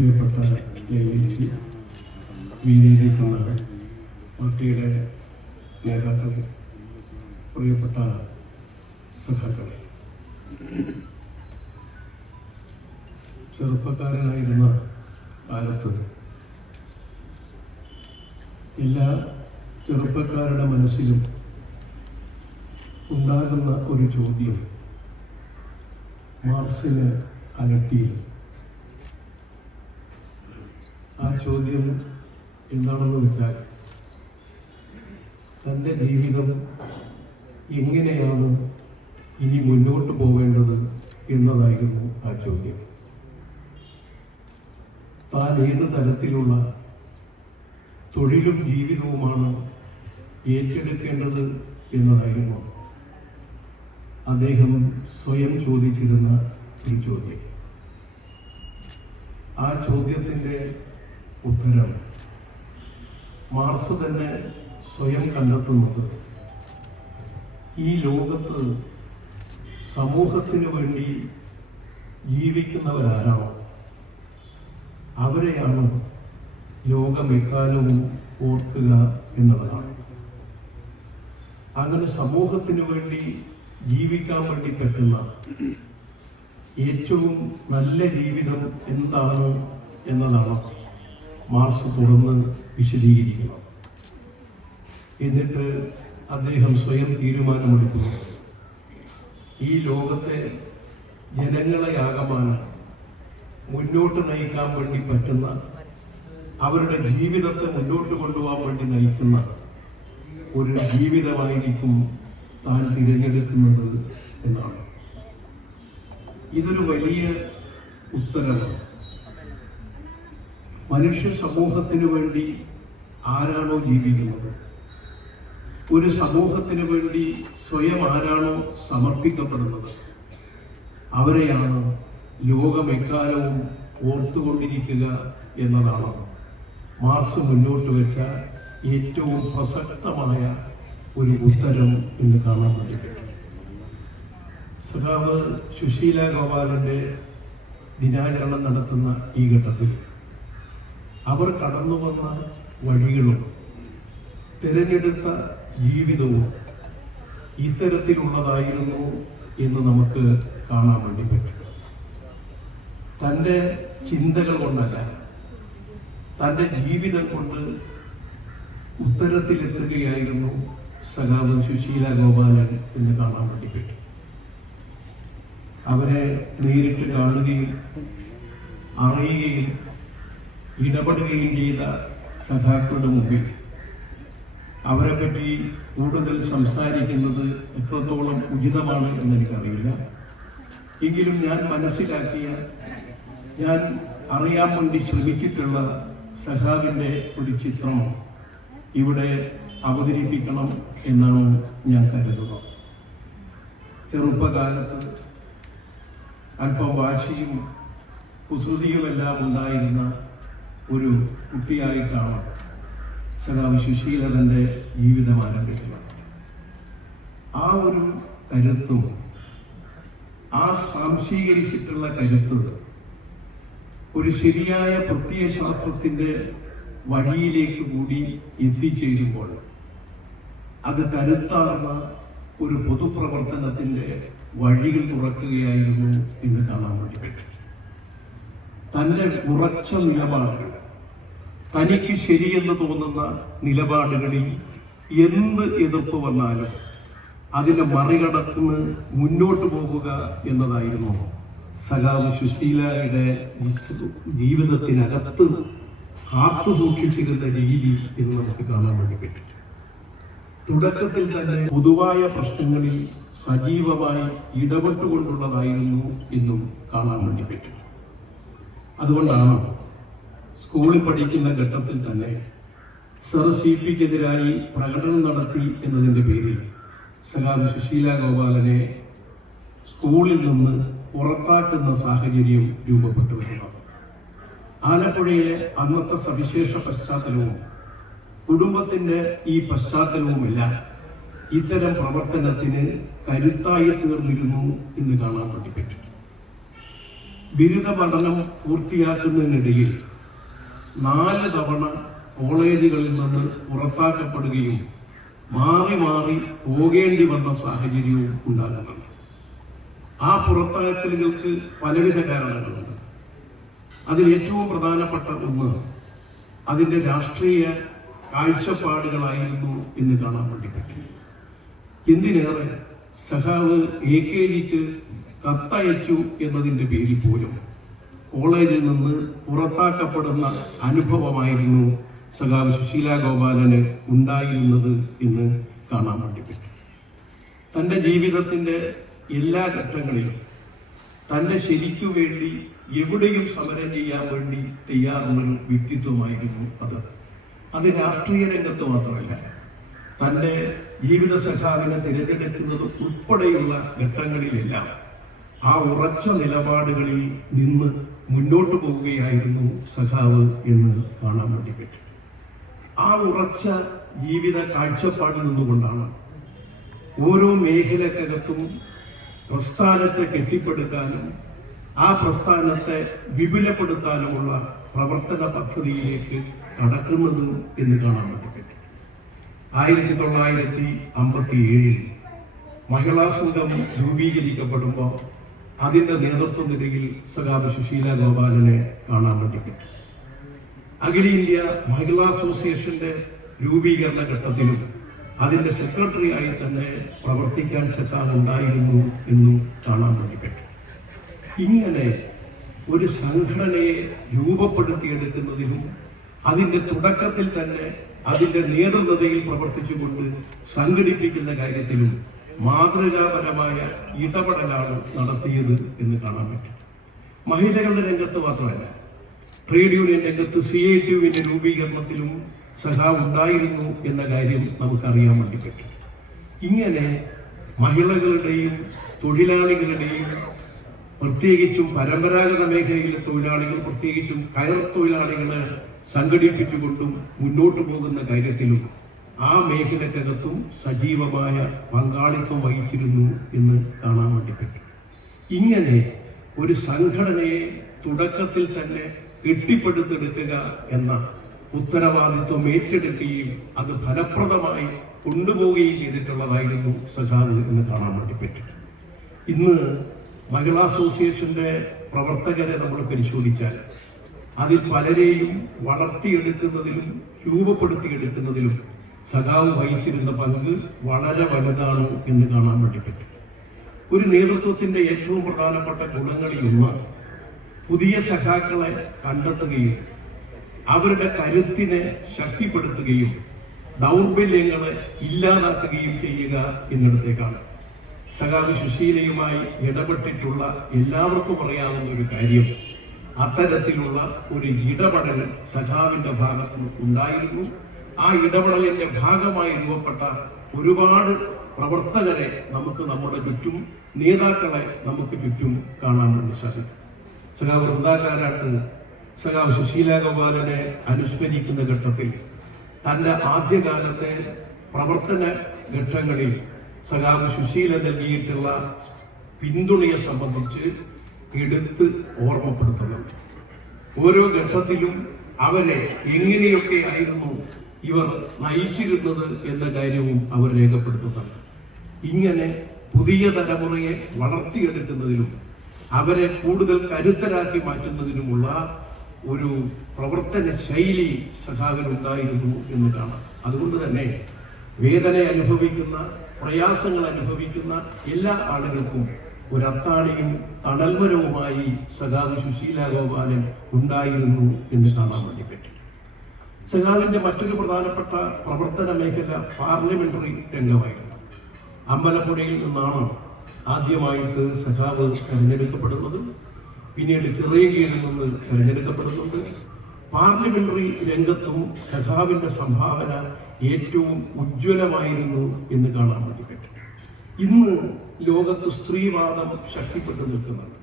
പ്രിയപ്പെട്ട ലൈലേച്ചി, വീതിയിരിക്കുന്ന പാർട്ടിയുടെ നേതാക്കളെ, പ്രിയപ്പെട്ട സഖാക്കളെ, ചെറുപ്പക്കാരനായിരുന്ന കാലത്ത് എല്ലാ ചെറുപ്പക്കാരുടെ മനസ്സിലും ഉണ്ടാകുന്ന ഒരു ചോദ്യം മാർസിനെ അലട്ടിയിരുന്നു. ആ ചോദ്യം എന്താണെന്ന് വെച്ചാൽ, തൻ്റെ ജീവിതം എങ്ങനെയാണ് ഇനി മുന്നോട്ട് പോവേണ്ടത് എന്നതായിരുന്നു ആ ചോദ്യം. താൻ ഏത് തരത്തിലുള്ള തൊഴിലും ജീവിതവുമാണ് ഏറ്റെടുക്കേണ്ടത് എന്നതായിരുന്നു അദ്ദേഹം സ്വയം ചോദിച്ചിരുന്ന ഒരു ചോദ്യം. ആ ചോദ്യത്തിൻ്റെ ഉത്തരം മാർക്സ് തന്നെ സ്വയം കണ്ടെത്തുന്നത് ഈ ലോകത്ത് സമൂഹത്തിനു വേണ്ടി ജീവിക്കുന്നവരാരാണോ അവരെയാണ് ലോകമെക്കാലവും ഓർക്കുക എന്നതാണ്. അങ്ങനെ സമൂഹത്തിനു വേണ്ടി ജീവിക്കാൻ വേണ്ടി പറ്റുന്ന ഏറ്റവും നല്ല ജീവിതം എന്താണ് എന്നതാണ് മാർക്സ് തുറന്ന് വിശദീകരിക്കുന്നത്. എന്നിട്ട് അദ്ദേഹം സ്വയം തീരുമാനമെടുക്കുന്നു, ഈ ലോകത്തെ ജനങ്ങളെ ആകമാനം മുന്നോട്ട് നയിക്കാൻ വേണ്ടി പറ്റുന്ന, അവരുടെ ജീവിതത്തെ മുന്നോട്ട് കൊണ്ടുപോകാൻ വേണ്ടി നയിക്കുന്ന ഒരു ജീവിതമായിരിക്കും താൻ തിരഞ്ഞെടുക്കുന്നത് എന്നാണ്. ഇതൊരു വലിയ ഉത്തരവാണ്. മനുഷ്യ സമൂഹത്തിനു വേണ്ടി ആരാണോ ജീവിക്കുന്നത്, ഒരു സമൂഹത്തിനു വേണ്ടി സ്വയം ആരാണോ സമർപ്പിക്കപ്പെടുന്നത്, അവരെയാണ് ലോകമെക്കാലവും ഓർത്തുകൊണ്ടിരിക്കുക എന്നതാണ് മാർക്സ് മുന്നോട്ട് വെച്ച ഏറ്റവും പ്രസക്തമായ ഒരു ഉത്തരം എന്ന് കാണാൻ പറ്റും. സഖാവ് സുശീല ഗോപാലന്റെ ദിനാചരണം നടത്തുന്ന ഈ ഘട്ടത്തിൽ അവർ കടന്നു വന്ന വഴികളും തിരഞ്ഞെടുത്ത ജീവിതവും ഇത്തരത്തിലുള്ളതായിരുന്നു എന്ന് നമുക്ക് കാണാൻ വേണ്ടി പറ്റും. തൻ്റെ ചിന്തകൾ കൊണ്ടല്ല, തൻ്റെ ജീവിതം കൊണ്ട് ഉത്തരത്തിലെത്തുകയായിരുന്നു സഖാവ് സുശീല ഗോപാലൻ എന്ന് കാണാൻ വേണ്ടി പറ്റും. അവരെ നേരിട്ട് കാണുകയും അറിയുകയും ഇടപെടുകയും ചെയ്ത സഖാക്കളുടെ മുമ്പിൽ അവരെ പറ്റി കൂടുതൽ സംസാരിക്കുന്നത് എത്രത്തോളം ഉചിതമാണ് എന്നെനിക്കറിയില്ല. എങ്കിലും ഞാൻ മനസ്സിലാക്കിയ, ഞാൻ അറിയാൻ വേണ്ടി ശ്രമിച്ചിട്ടുള്ള സഖാവിൻ്റെ ഒരു ചിത്രം ഇവിടെ അവതരിപ്പിക്കണം എന്നാണ് ഞാൻ കരുതുന്നത്. ചെറുപ്പകാലത്ത് അല്പം വാശിയും കുസൃതിയുമെല്ലാം ഉണ്ടായിരുന്ന ഒരു കുട്ടിയായിട്ടാണ് സഖാവ് സുശീല തൻ്റെ ജീവിതം ആരംഭിക്കുന്നത്. ആ ഒരു കരുത്തും ആ സാംശീകരിച്ചിട്ടുള്ള കരുത്ത് ഒരു ശരിയായ പ്രത്യയശാസ്ത്രത്തിൻ്റെ വഴിയിലേക്ക് കൂടി എത്തിച്ചേരുമ്പോൾ അത് കരുത്താർന്ന ഒരു പൊതുപ്രവർത്തനത്തിൻ്റെ വഴികൾ തുറക്കുകയായിരുന്നു എന്ന് കാണാൻ വേണ്ടി പറ്റും. തൻ്റെ ഉറച്ച നിലപാടുകൾ, തനിക്ക് ശരിയെന്ന് തോന്നുന്ന നിലപാടുകളിൽ എന്ത് എതിർപ്പ് വന്നാലും അതിനെ മറികടന്ന് മുന്നോട്ട് പോകുക എന്നതായിരുന്നു സഖാവ് സുശീലയുടെ ജീവിതത്തിനകത്ത് കാത്തു സൂക്ഷിച്ചിരുന്ന രീതി എന്ന് നമുക്ക് കാണാൻ വേണ്ടി പറ്റും. തുടക്കത്തിൽ തന്നെ പൊതുവായ പ്രശ്നങ്ങളിൽ സജീവമായി ഇടപെട്ടുകൊണ്ടുള്ളതായിരുന്നു എന്നും കാണാൻ വേണ്ടി പറ്റും. അതുകൊണ്ടാണ് സ്കൂളിൽ പഠിക്കുന്ന ഘട്ടത്തിൽ തന്നെ സർ CP-ക്കെതിരായി പ്രകടനം നടത്തി എന്നതിൻ്റെ പേരിൽ സഖാവ് സുശീല ഗോപാലനെ സ്കൂളിൽ നിന്ന് പുറത്താക്കുന്ന സാഹചര്യം രൂപപ്പെട്ടു വരുന്നത്. ആലപ്പുഴയിലെ അന്നത്തെ സവിശേഷ പശ്ചാത്തലവും കുടുംബത്തിന്റെ ഈ പശ്ചാത്തലവുമെല്ലാം ഇത്തരം പ്രവർത്തനത്തിന് കരുത്തായി തീർന്നിരുന്നു എന്ന് കാണാൻ വേണ്ടി പറ്റും. ബിരുദ പഠനം പൂർത്തിയാക്കുന്നതിനിടയിൽ 4 തവണ കോളേജുകളിൽ നിന്ന് പുറത്താക്കപ്പെടുകയും മാറി മാറി പോകേണ്ടി വന്ന സാഹചര്യവും ഉണ്ടാകുന്നുണ്ട്. ആ പുറത്താക്കലുകൾക്ക് പലവിധ കാരണങ്ങളുണ്ട്. അതിൽ ഏറ്റവും പ്രധാനപ്പെട്ട ഒന്ന് അതിൻ്റെ രാഷ്ട്രീയ കാഴ്ചപ്പാടുകളായിരുന്നു എന്ന് കാണാൻ വേണ്ടി പറ്റും. എന്തിനേറെ സഖാവ് AKGക്ക് കത്തയച്ചു എന്നതിൻ്റെ പേരിൽ പോലും കോളേജിൽ നിന്ന് പുറത്താക്കപ്പെടുന്ന അനുഭവമായിരുന്നു സഖാവ് സുശീല ഗോപാലന് ഉണ്ടായിരുന്നത് എന്ന് കാണാൻ വേണ്ടി പറ്റും. തൻ്റെ ജീവിതത്തിൻ്റെ എല്ലാ ഘട്ടങ്ങളിലും തൻ്റെ ശരിക്കു വേണ്ടി എവിടെയും സമരം ചെയ്യാൻ വേണ്ടി തയ്യാറുള്ളൊരു വ്യക്തിത്വമായിരുന്നു അത് രാഷ്ട്രീയ രംഗത്ത് മാത്രമല്ല, തൻ്റെ ജീവിത സഖാവിനെ തിരഞ്ഞെടുക്കുന്നത് ഉൾപ്പെടെയുള്ള ഘട്ടങ്ങളിലെല്ലാം ആ ഉറച്ച നിലപാടുകളിൽ നിന്ന് മുന്നോട്ട് പോവുകയായിരുന്നു സഖാവ് എന്ന് കാണാൻ വേണ്ടി പറ്റും. ആ ഉറച്ച ജീവിത കാഴ്ചപ്പാടിൽ നിന്നുകൊണ്ടാണ് ഓരോ മേഖലക്കകത്തും പ്രസ്ഥാനത്തെ കെട്ടിപ്പടുക്കാനും ആ പ്രസ്ഥാനത്തെ വിപുലപ്പെടുത്താനുമുള്ള പ്രവർത്തന പദ്ധതിയിലേക്ക് കടക്കുന്നത് എന്ന് കാണാൻ പറ്റും. 1957 മഹിളാ സംഘം രൂപീകരിക്കപ്പെടുമ്പോൾ അതിന്റെ നേതൃത്വ നിലയിൽ സഖാവ് സുശീല ഗോപാലനെ കാണാൻ വേണ്ടി പറ്റും. അഖിലേന്ത്യ മഹിളാ അസോസിയേഷന്റെ രൂപീകരണ ഘട്ടത്തിലും അതിന്റെ സെക്രട്ടറിയായി തന്നെ പ്രവർത്തിക്കാൻ സഖാവ് ഉണ്ടായിരുന്നു എന്നും കാണാൻ വേണ്ടി പറ്റും. ഇങ്ങനെ ഒരു സംഘടനയെ രൂപപ്പെടുത്തിയെടുക്കുന്നതിലും അതിന്റെ തുടക്കത്തിൽ തന്നെ അതിന്റെ നേതൃത്വതയിൽ പ്രവർത്തിച്ചുകൊണ്ട് സംഘടിപ്പിക്കുന്ന കാര്യത്തിലും മാതൃകാപരമായ ഇടപെടലാണ് നടത്തിയത് എന്ന് കാണാൻ പറ്റും. മഹിളകളുടെ രംഗത്ത് മാത്രമല്ല, ട്രേഡ് യൂണിയൻ രംഗത്ത് CITUവിന്റെ രൂപീകരണത്തിലും സഖാവ് ഉണ്ടായിരുന്നു എന്ന കാര്യം നമുക്കറിയാൻ വേണ്ടി പറ്റും. ഇങ്ങനെ മഹിളകളുടെയും തൊഴിലാളികളുടെയും പ്രത്യേകിച്ചും പരമ്പരാഗത മേഖലയിലെ തൊഴിലാളികൾ, പ്രത്യേകിച്ചും കയർ തൊഴിലാളികളെ സംഘടിപ്പിച്ചുകൊണ്ടും മുന്നോട്ട് പോകുന്ന കാര്യത്തിലും ആ മേഖലക്കകത്തും സജീവമായ പങ്കാളിത്തം വഹിച്ചിരുന്നു എന്ന് കാണാൻ വേണ്ടി പറ്റും. ഇങ്ങനെ ഒരു സംഘടനയെ തുടക്കത്തിൽ തന്നെ കെട്ടിപ്പടുത്തെടുക്കുക എന്ന ഉത്തരവാദിത്വം ഏറ്റെടുക്കുകയും അത് ഫലപ്രദമായി കൊണ്ടുപോവുകയും ചെയ്തിട്ടുള്ളതായിരുന്നു സഖാവ് എന്ന് കാണാൻ വേണ്ടി പറ്റും. ഇന്ന് മഹിളാ അസോസിയേഷന്റെ പ്രവർത്തകരെ നമ്മൾ പരിശോധിച്ചാൽ അതിൽ പലരെയും വളർത്തിയെടുക്കുന്നതിലും രൂപപ്പെടുത്തിയെടുക്കുന്നതിലും സഖാവ് വഹിച്ചിരുന്ന പങ്ക് വളരെ വലുതാണ് എന്ന് കാണാൻ വേണ്ടി പറ്റും. ഒരു നേതൃത്വത്തിന്റെ ഏറ്റവും പ്രധാനപ്പെട്ട ഗുണങ്ങളിലൊന്ന് പുതിയ സഖാക്കളെ കണ്ടെത്തുകയും അവരുടെ കരുത്തിനെ ശക്തിപ്പെടുത്തുകയും ദൗർബല്യങ്ങളെ ഇല്ലാതാക്കുകയും ചെയ്യുക എന്നിടത്തേക്കാണ്. സഖാവ് സുശീലയുമായി ഇടപെട്ടിട്ടുള്ള എല്ലാവർക്കും അറിയാവുന്ന ഒരു കാര്യം, അത്തരത്തിലുള്ള ഒരു ഇടപെടൽ സഖാവിന്റെ ഭാഗത്ത് ഉണ്ടായിരുന്നു. ആ ഇടപെടലിന്റെ ഭാഗമായി രൂപപ്പെട്ട ഒരുപാട് പ്രവർത്തകരെ നമുക്ക് നമ്മുടെ ചുറ്റും, നേതാക്കളെ നമുക്ക് ചുറ്റും കാണാൻ വേണ്ടി സാധിക്കും. സഖാവ് വൃന്ദാകാരാട്ട് സഖാവ് സുശീല ഗോപാലനെ അനുസ്മരിക്കുന്ന ഘട്ടത്തിൽ തന്റെ ആദ്യകാലത്തെ പ്രവർത്തന ഘട്ടങ്ങളിൽ സഖാവ് സുശീല നൽകിയിട്ടുള്ള പിന്തുണയെ സംബന്ധിച്ച് എടുത്ത് ഓർമ്മപ്പെടുത്തുന്നുണ്ട്. ഓരോ ഘട്ടത്തിലും അവരെ എങ്ങനെയൊക്കെ ആയിരുന്നു ഇവർ നയിച്ചിരുന്നത് എന്ന കാര്യവും അവർ രേഖപ്പെടുത്തുന്നുണ്ട്. ഇങ്ങനെ പുതിയ തലമുറയെ വളർത്തിയെടുക്കുന്നതിലും അവരെ കൂടുതൽ കരുത്തരാക്കി മാറ്റുന്നതിനുമുള്ള ഒരു പ്രവർത്തന ശൈലി സഖാവിനുണ്ടായിരുന്നു എന്ന് കാണാം. അതുകൊണ്ട് തന്നെ വേദന അനുഭവിക്കുന്ന, പ്രയാസങ്ങൾ അനുഭവിക്കുന്ന എല്ലാ ആളുകൾക്കും ഒരു അത്താണിയും തണൽമരവുമായി സഖാവ് സുശീല ഗോപാലൻ ഉണ്ടായിരുന്നു എന്ന് കാണാൻ വേണ്ടി പറ്റും. സഖാവിന്റെ മറ്റൊരു പ്രധാനപ്പെട്ട പ്രവർത്തന മേഖല പാർലമെന്ററി രംഗമായിരുന്നു. അമ്പലപ്പുഴയിൽ നിന്നാണ് ആദ്യമായിട്ട് സഖാവ് തെരഞ്ഞെടുക്കപ്പെടുന്നത്. പിന്നീട് ചിറയൻകീഴിൽ നിന്ന് തെരഞ്ഞെടുക്കപ്പെടുന്നുണ്ട്. പാർലമെന്ററി രംഗത്തും സഖാവിന്റെ സംഭാവന ഏറ്റവും ഉജ്ജ്വലമായിരുന്നു എന്ന് കാണാൻ വേണ്ടി പറ്റും. ഇന്ന് ലോകത്ത് സ്ത്രീവാദം ശക്തിപ്പെട്ടു നിൽക്കുന്നുണ്ട്.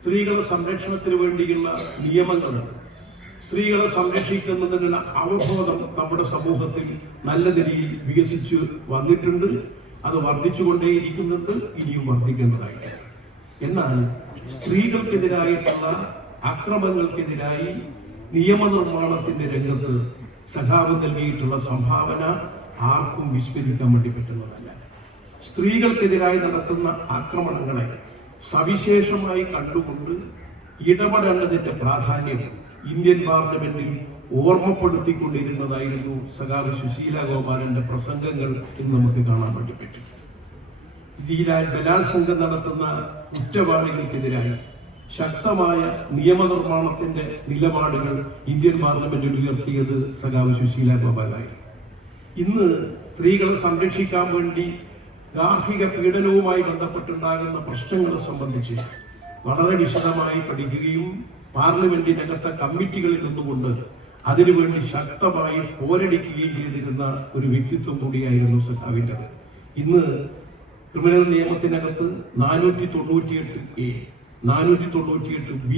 സ്ത്രീകളുടെ സംരക്ഷണത്തിന് വേണ്ടിയുള്ള നിയമങ്ങളുണ്ട്. സ്ത്രീകളെ സംരക്ഷിക്കുന്നതിനുള്ള അവബോധം നമ്മുടെ സമൂഹത്തിൽ നല്ല നിലയിൽ വികസിച്ചു വന്നിട്ടുണ്ട്. അത് വർദ്ധിച്ചുകൊണ്ടേയിരിക്കുന്നുണ്ട്, ഇനിയും വർദ്ധിക്കുന്നതായി. എന്നാൽ സ്ത്രീകൾക്കെതിരായിട്ടുള്ള അക്രമങ്ങൾക്കെതിരായി നിയമനിർമ്മാണത്തിന്റെ രംഗത്ത് സഖാവ് നൽകിയിട്ടുള്ള സംഭാവന ആർക്കും വിസ്മരിക്കാൻ വേണ്ടി പറ്റുന്നതല്ല. സ്ത്രീകൾക്കെതിരായി നടത്തുന്ന ആക്രമണങ്ങളെ സവിശേഷമായി കണ്ടുകൊണ്ട് ഇടപെടേണ്ടതിന്റെ പ്രാധാന്യം ഇന്ത്യൻ പാർലമെന്റിൽ ഓർമ്മപ്പെടുത്തിക്കൊണ്ടിരുന്നതായിരുന്നു സഖാവ് സുശീല ഗോപാലന്റെ പ്രസംഗങ്ങൾ എന്ന് നമുക്ക് കാണാൻ വേണ്ടി പറ്റും. ബലാത്സംഗം നടത്തുന്ന കുറ്റവാളികൾക്കെതിരായി ശക്തമായ നിയമനിർമ്മാണത്തിന്റെ നിലപാടുകൾ ഇന്ത്യൻ പാർലമെന്റിൽ ഉയർത്തിയത് സഖാവ് സുശീല ഗോപാലായി. ഇന്ന് സ്ത്രീകളെ സംരക്ഷിക്കാൻ വേണ്ടി ഗാർഹിക പീഡനവുമായി ബന്ധപ്പെട്ടുണ്ടാകുന്ന പ്രശ്നങ്ങളെ സംബന്ധിച്ച് വളരെ വിശദമായി പഠിക്കുകയും പാർലമെന്റിനകത്തെ കമ്മിറ്റികളിൽ നിന്നുകൊണ്ട് അതിനുവേണ്ടി ശക്തമായി പോരടിക്കുകയും ചെയ്തിരുന്ന ഒരു വ്യക്തിത്വം കൂടിയായിരുന്നു സഖാവിൻ്റെത്. ഇന്ന് ക്രിമിനൽ നിയമത്തിനകത്ത് 498A, 498B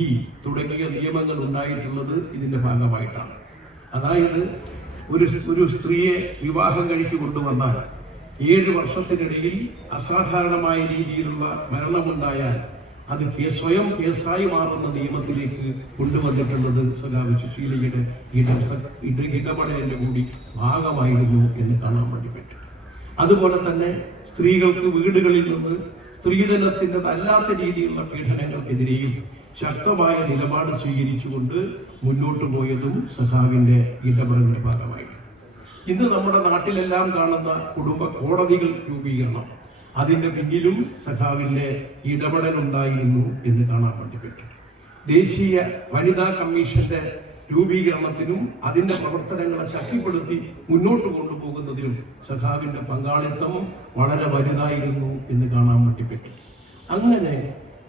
തുടങ്ങിയ നിയമങ്ങൾ ഉണ്ടായിട്ടുള്ളത് ഇതിന്റെ ഭാഗമായിട്ടാണ്. അതായത് ഒരു സ്ത്രീയെ വിവാഹം കഴിച്ചു കൊണ്ടുവന്നാൽ 7 വർഷത്തിനിടയിൽ അസാധാരണമായ രീതിയിലുള്ള മരണമുണ്ടായാൽ അത് സ്വയം കേസായി മാറുന്ന നിയമത്തിലേക്ക് കൊണ്ടുവന്നിട്ടുള്ളത് സഖാവ് സുശീലയുടെ ഇടപെടലിന്റെ കൂടി ഭാഗമായിരുന്നു എന്ന് കാണാൻ വേണ്ടി പറ്റും. അതുപോലെ തന്നെ സ്ത്രീകൾക്ക് വീടുകളിൽ നിന്ന് സ്ത്രീധനത്തിന്റെ അല്ലാത്ത രീതിയിലുള്ള പീഡനങ്ങൾക്കെതിരെയും ശക്തമായ നിലപാട് സ്വീകരിച്ചുകൊണ്ട് മുന്നോട്ട് പോയതും സഖാവിന്റെ ഇടപെടലിന്റെ ഭാഗമായി. ഇന്ന് നമ്മുടെ നാട്ടിലെല്ലാം കാണുന്ന കുടുംബ കോടതികൾ രൂപീകരണം, അതിന്റെ പിന്നിലും സഖാവിന്റെ ഇടപെടലുണ്ടായിരുന്നു എന്ന് കാണാൻ വേണ്ടി പറ്റും. ദേശീയ വനിതാ കമ്മീഷന്റെ രൂപീകരണത്തിനും അതിന്റെ പ്രവർത്തനങ്ങളെ ശക്തിപ്പെടുത്തി മുന്നോട്ട് കൊണ്ടുപോകുന്നതിനും സഖാവിന്റെ പങ്കാളിത്തം വളരെ വലുതായിരുന്നു എന്ന് കാണാൻ വേണ്ടി പറ്റും. അങ്ങനെ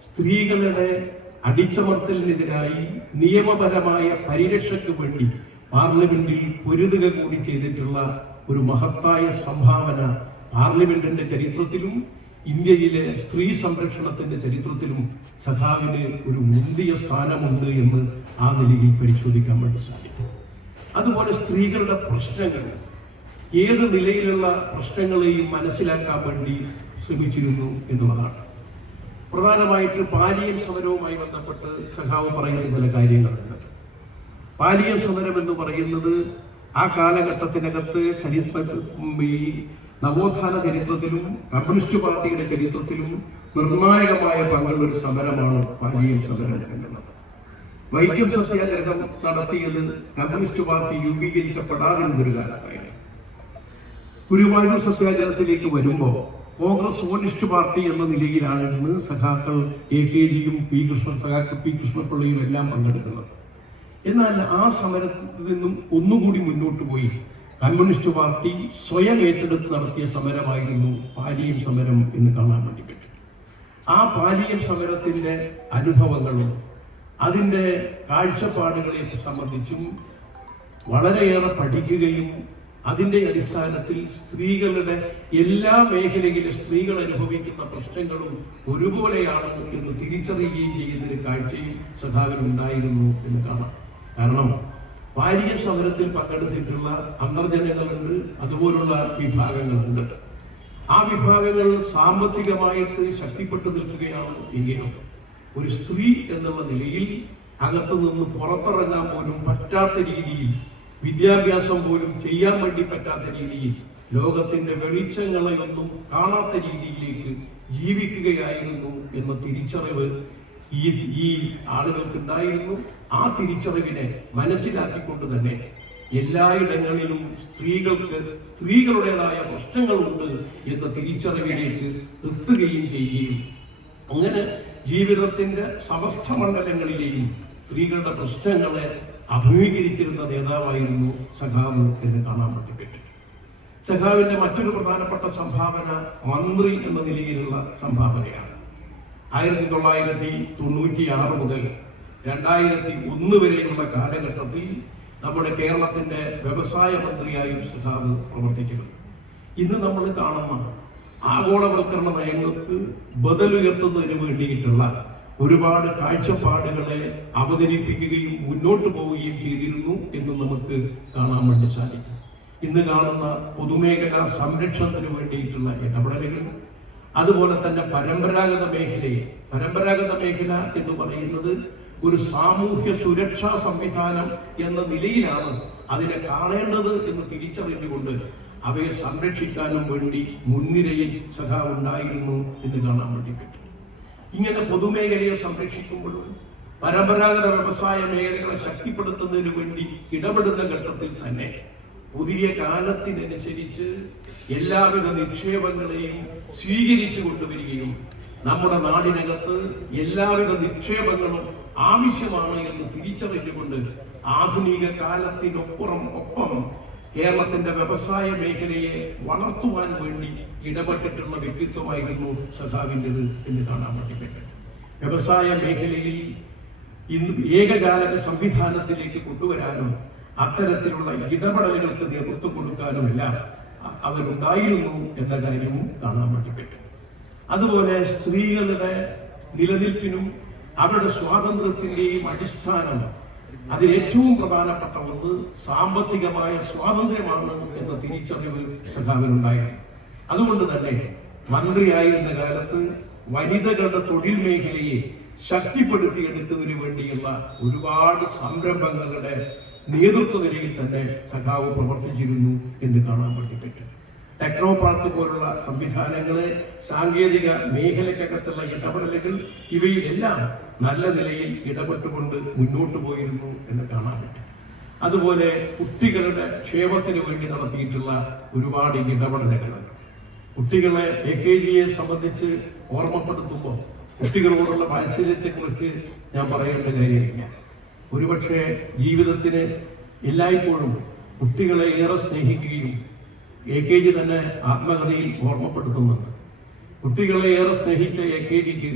സ്ത്രീകളുടെ അടിച്ചമർത്തലിനെതിരായി നിയമപരമായ പരിരക്ഷയ്ക്ക് വേണ്ടി പാർലമെന്റിൽ പൊരുതുക കൂടി ചെയ്തിട്ടുള്ള ഒരു മഹത്തായ സംഭാവന പാർലമെന്റിന്റെ ചരിത്രത്തിലും ഇന്ത്യയിലെ സ്ത്രീ സംരക്ഷണത്തിന്റെ ചരിത്രത്തിലും സഖാവിന് ഒരു മുന്തിയ സ്ഥാനമുണ്ട് എന്ന് ആ നിലയിൽ പരിശോധിക്കാൻ വേണ്ടി സാധിക്കും. അതുപോലെ സ്ത്രീകളുടെ പ്രശ്നങ്ങൾ, ഏത് നിലയിലുള്ള പ്രശ്നങ്ങളെയും മനസ്സിലാക്കാൻ വേണ്ടി ശ്രമിച്ചിരുന്നു എന്നുള്ളതാണ്. പ്രധാനമായിട്ട് പാലിയം സമരവുമായി ബന്ധപ്പെട്ട് സഖാവ് പറയുന്ന ചില കാര്യങ്ങളുണ്ട്. പാലിയം സമരം എന്ന് പറയുന്നത് ആ കാലഘട്ടത്തിനകത്ത് ഈ നവോത്ഥാന ചരിത്രത്തിലും കമ്മ്യൂണിസ്റ്റ് പാർട്ടിയുടെ ചരിത്രത്തിലും നിർണായകമായ പങ്കുള്ള ഒരു സമരമാണ് പാലിയം സമരം എന്നുള്ളത്. വൈക്കം സത്യാഗ്രഹം നടത്തിയത് കമ്മ്യൂണിസ്റ്റ് പാർട്ടി രൂപീകരിക്കപ്പെടാതിരുന്നൊരു കാലത്തായിരുന്നു. ഗുരുവായൂർ സത്യാഗ്രഹത്തിലേക്ക് വരുമ്പോൾ കോൺഗ്രസ് സോഷ്യലിസ്റ്റ് പാർട്ടി എന്ന നിലയിലാണ് സഖാക്കൾ AKGയും പി കൃഷ്ണപിള്ളയും എല്ലാം പങ്കെടുക്കുന്നത്. എന്നാൽ ആ സമരത്തിൽ നിന്നും ഒന്നുകൂടി മുന്നോട്ട് പോയി കമ്മ്യൂണിസ്റ്റ് പാർട്ടി സ്വയം ഏറ്റെടുത്ത് നടത്തിയ സമരമായിരുന്നു പാലിയം സമരം എന്ന് കാണാൻ വേണ്ടി പറ്റും. ആ പാലിയം സമരത്തിന്റെ അനുഭവങ്ങളും അതിന്റെ കാഴ്ചപ്പാടുകളെ സംബന്ധിച്ചും വളരെയേറെ പഠിക്കുകയും അതിന്റെ അടിസ്ഥാനത്തിൽ സ്ത്രീകളുടെ എല്ലാ മേഖലയിലും സ്ത്രീകൾ അനുഭവിക്കുന്ന പ്രശ്നങ്ങളും ഒരുപോലെയാണ് എന്ന് തിരിച്ചറിയുകയും ചെയ്യുന്നൊരു കാഴ്ചയും സഖാവിനുണ്ടായിരുന്നു എന്ന് കാണാം. കാരണം പാലിയം സമരത്തിൽ പങ്കെടുത്തിട്ടുള്ള അന്തർജനങ്ങളുണ്ട്, അതുപോലുള്ള വിഭാഗങ്ങളുണ്ട്. ആ വിഭാഗങ്ങൾ സാമ്പത്തികമായിട്ട് ശക്തിപ്പെട്ടു നിൽക്കുകയാണ്. എങ്കിലും ഒരു സ്ത്രീ എന്നുള്ള നിലയിൽ അകത്തു നിന്ന് പുറത്തിറങ്ങാൻ പോലും പറ്റാത്ത രീതിയിൽ, വിദ്യാഭ്യാസം പോലും ചെയ്യാൻ വേണ്ടി പറ്റാത്ത രീതിയിൽ, ലോകത്തിന്റെ വെളിച്ചങ്ങളെയൊന്നും കാണാത്ത രീതിയിലേക്ക് ജീവിക്കുകയായിരുന്നു എന്ന തിരിച്ചറിവ് ഈ ആളുകൾക്കുണ്ടായിരുന്നു. ആ തിരിച്ചറിവിനെ മനസ്സിലാക്കിക്കൊണ്ട് തന്നെ എല്ലായിടങ്ങളിലും സ്ത്രീകളുടേതായ പ്രശ്നങ്ങളുണ്ട് എന്ന തിരിച്ചറിവിലേക്ക് എത്തുകയും ചെയ്യുകയും അങ്ങനെ ജീവിതത്തിന്റെ സമസ്ത മണ്ഡലങ്ങളിലെയും സ്ത്രീകളുടെ പ്രശ്നങ്ങളെ അഭിമുഖീകരിച്ചിരുന്ന നേതാവായിരുന്നു സഖാവ് എന്ന് കാണാൻ വേണ്ടി പറ്റും. സഖാവിന്റെ മറ്റൊരു പ്രധാനപ്പെട്ട സംഭാവന മന്ത്രി എന്ന നിലയിലുള്ള സംഭാവനയാണ്. 1996 മുതൽ 2001 വരെയുള്ള കാലഘട്ടത്തിൽ നമ്മുടെ കേരളത്തിന്റെ വ്യവസായ മന്ത്രിയായും സഖാവ് പ്രവർത്തിക്കുന്നു. ഇന്ന് നമ്മൾ കാണുന്ന ആഗോളവൽക്കരണ നയങ്ങൾക്ക് ബദലുയർത്തുന്നതിന് വേണ്ടിയിട്ടുള്ള ഒരുപാട് കാഴ്ചപ്പാടുകളെ അവതരിപ്പിക്കുകയും മുന്നോട്ട് പോവുകയും ചെയ്തിരുന്നു എന്ന് നമുക്ക് കാണാൻ വേണ്ടി സാധിക്കും. ഇന്ന് കാണുന്ന പൊതുമേഖലാ സംരക്ഷണത്തിന് വേണ്ടിയിട്ടുള്ള ഇടപെടലുകൾ, അതുപോലെ തന്നെ പരമ്പരാഗത മേഖല എന്ന് പറയുന്നത് ഒരു സാമൂഹ്യ സുരക്ഷാ സംവിധാനം എന്ന നിലയിലാണ് അതിനെ കാണേണ്ടത് എന്ന് തിരിച്ചറിഞ്ഞുകൊണ്ട് അവയെ സംരക്ഷിക്കാനും വേണ്ടി മുൻനിരയിൽ സഖാവ് ഉണ്ടായിരുന്നു എന്ന് കാണാൻ വേണ്ടി പറ്റും. ഇങ്ങനെ പൊതുമേഖലയെ സംരക്ഷിക്കുമ്പോഴും പരമ്പരാഗത വ്യവസായ മേഖലകളെ ശക്തിപ്പെടുത്തുന്നതിന് വേണ്ടി ഇടപെടുന്ന ഘട്ടത്തിൽ തന്നെ പുതിയ കാലത്തിനനുസരിച്ച് എല്ലാവിധ നിക്ഷേപങ്ങളെയും സ്വീകരിച്ചു കൊണ്ടുവരികയും നമ്മുടെ നാടിനകത്ത് എല്ലാവിധ നിക്ഷേപങ്ങളും ആവശ്യമാണ് എന്ന് തിരിച്ചറിഞ്ഞുകൊണ്ട് ആധുനിക കാലത്തിനൊപ്പം കേരളത്തിന്റെ വ്യവസായ മേഖലയെ വളർത്തുവാൻ വേണ്ടി ഇടപെട്ടിട്ടുള്ള വ്യക്തിത്വമായിരുന്നു സഖാവിൻ്റെത് എന്ന് കാണാൻ വേണ്ടി പറ്റും. വ്യവസായ മേഖലയിൽ ഇന്ന് ഏകജാലക സംവിധാനത്തിലേക്ക് കൊണ്ടുവരാനും അത്തരത്തിലുള്ള ഇടപെടലുകൾക്ക് നേതൃത്വം കൊടുക്കാനുമെല്ലാം അവരുണ്ടായിരുന്നു എന്ന കാര്യവും കാണാൻ വേണ്ടി പറ്റും. അതുപോലെ സ്ത്രീകളുടെ നിലനിൽപ്പിനും അവരുടെ സ്വാതന്ത്ര്യത്തിന്റെയും അടിസ്ഥാനം അതിലേറ്റവും പ്രധാനപ്പെട്ട ഒന്ന് സാമ്പത്തികമായ സ്വാതന്ത്ര്യമാണ് എന്ന തിരിച്ചറിവ് സഖാവിനുണ്ടായിരുന്നു. അതുകൊണ്ട് തന്നെ മന്ത്രിയായിരുന്ന കാലത്ത് വനിതകളുടെ തൊഴിൽ മേഖലയെ ശക്തിപ്പെടുത്തിയെടുത്തതിനു വേണ്ടിയുള്ള ഒരുപാട് സംരംഭങ്ങളുടെ നേതൃത്വ നിലയിൽ തന്നെ സഖാവ് പ്രവർത്തിച്ചിരുന്നു എന്ന് കാണാൻ വേണ്ടി പറ്റും. ടെക്നോ പാർക്ക് പോലുള്ള സംവിധാനങ്ങള്, സാങ്കേതിക മേഖലക്കകത്തുള്ള ഇടപെടലുകൾ, ഇവയിലെല്ലാം നല്ല നിലയിൽ ഇടപെട്ടുകൊണ്ട് മുന്നോട്ട് പോയിരുന്നു എന്ന് കാണാൻ പറ്റും. അതുപോലെ കുട്ടികളുടെ ക്ഷേമത്തിന് വേണ്ടി നടത്തിയിട്ടുള്ള ഒരുപാട് ഇടപെടലുകൾ, കുട്ടികളെ AKGയെ സംബന്ധിച്ച് ഓർമ്മപ്പെടുത്തുമ്പോൾ കുട്ടികളോടുള്ള വാത്സല്യത്തെക്കുറിച്ച് ഞാൻ പറയേണ്ട കാര്യമില്ല. ഒരുപക്ഷെ ജീവിതത്തിന് എല്ലായ്പ്പോഴും കുട്ടികളെ ഏറെ സ്നേഹിക്കുകയും AKG തന്നെ ആത്മകഥയിൽ ഓർമ്മപ്പെടുത്തുന്നുണ്ട്. കുട്ടികളെ ഏറെ സ്നേഹിച്ച AKGക്ക്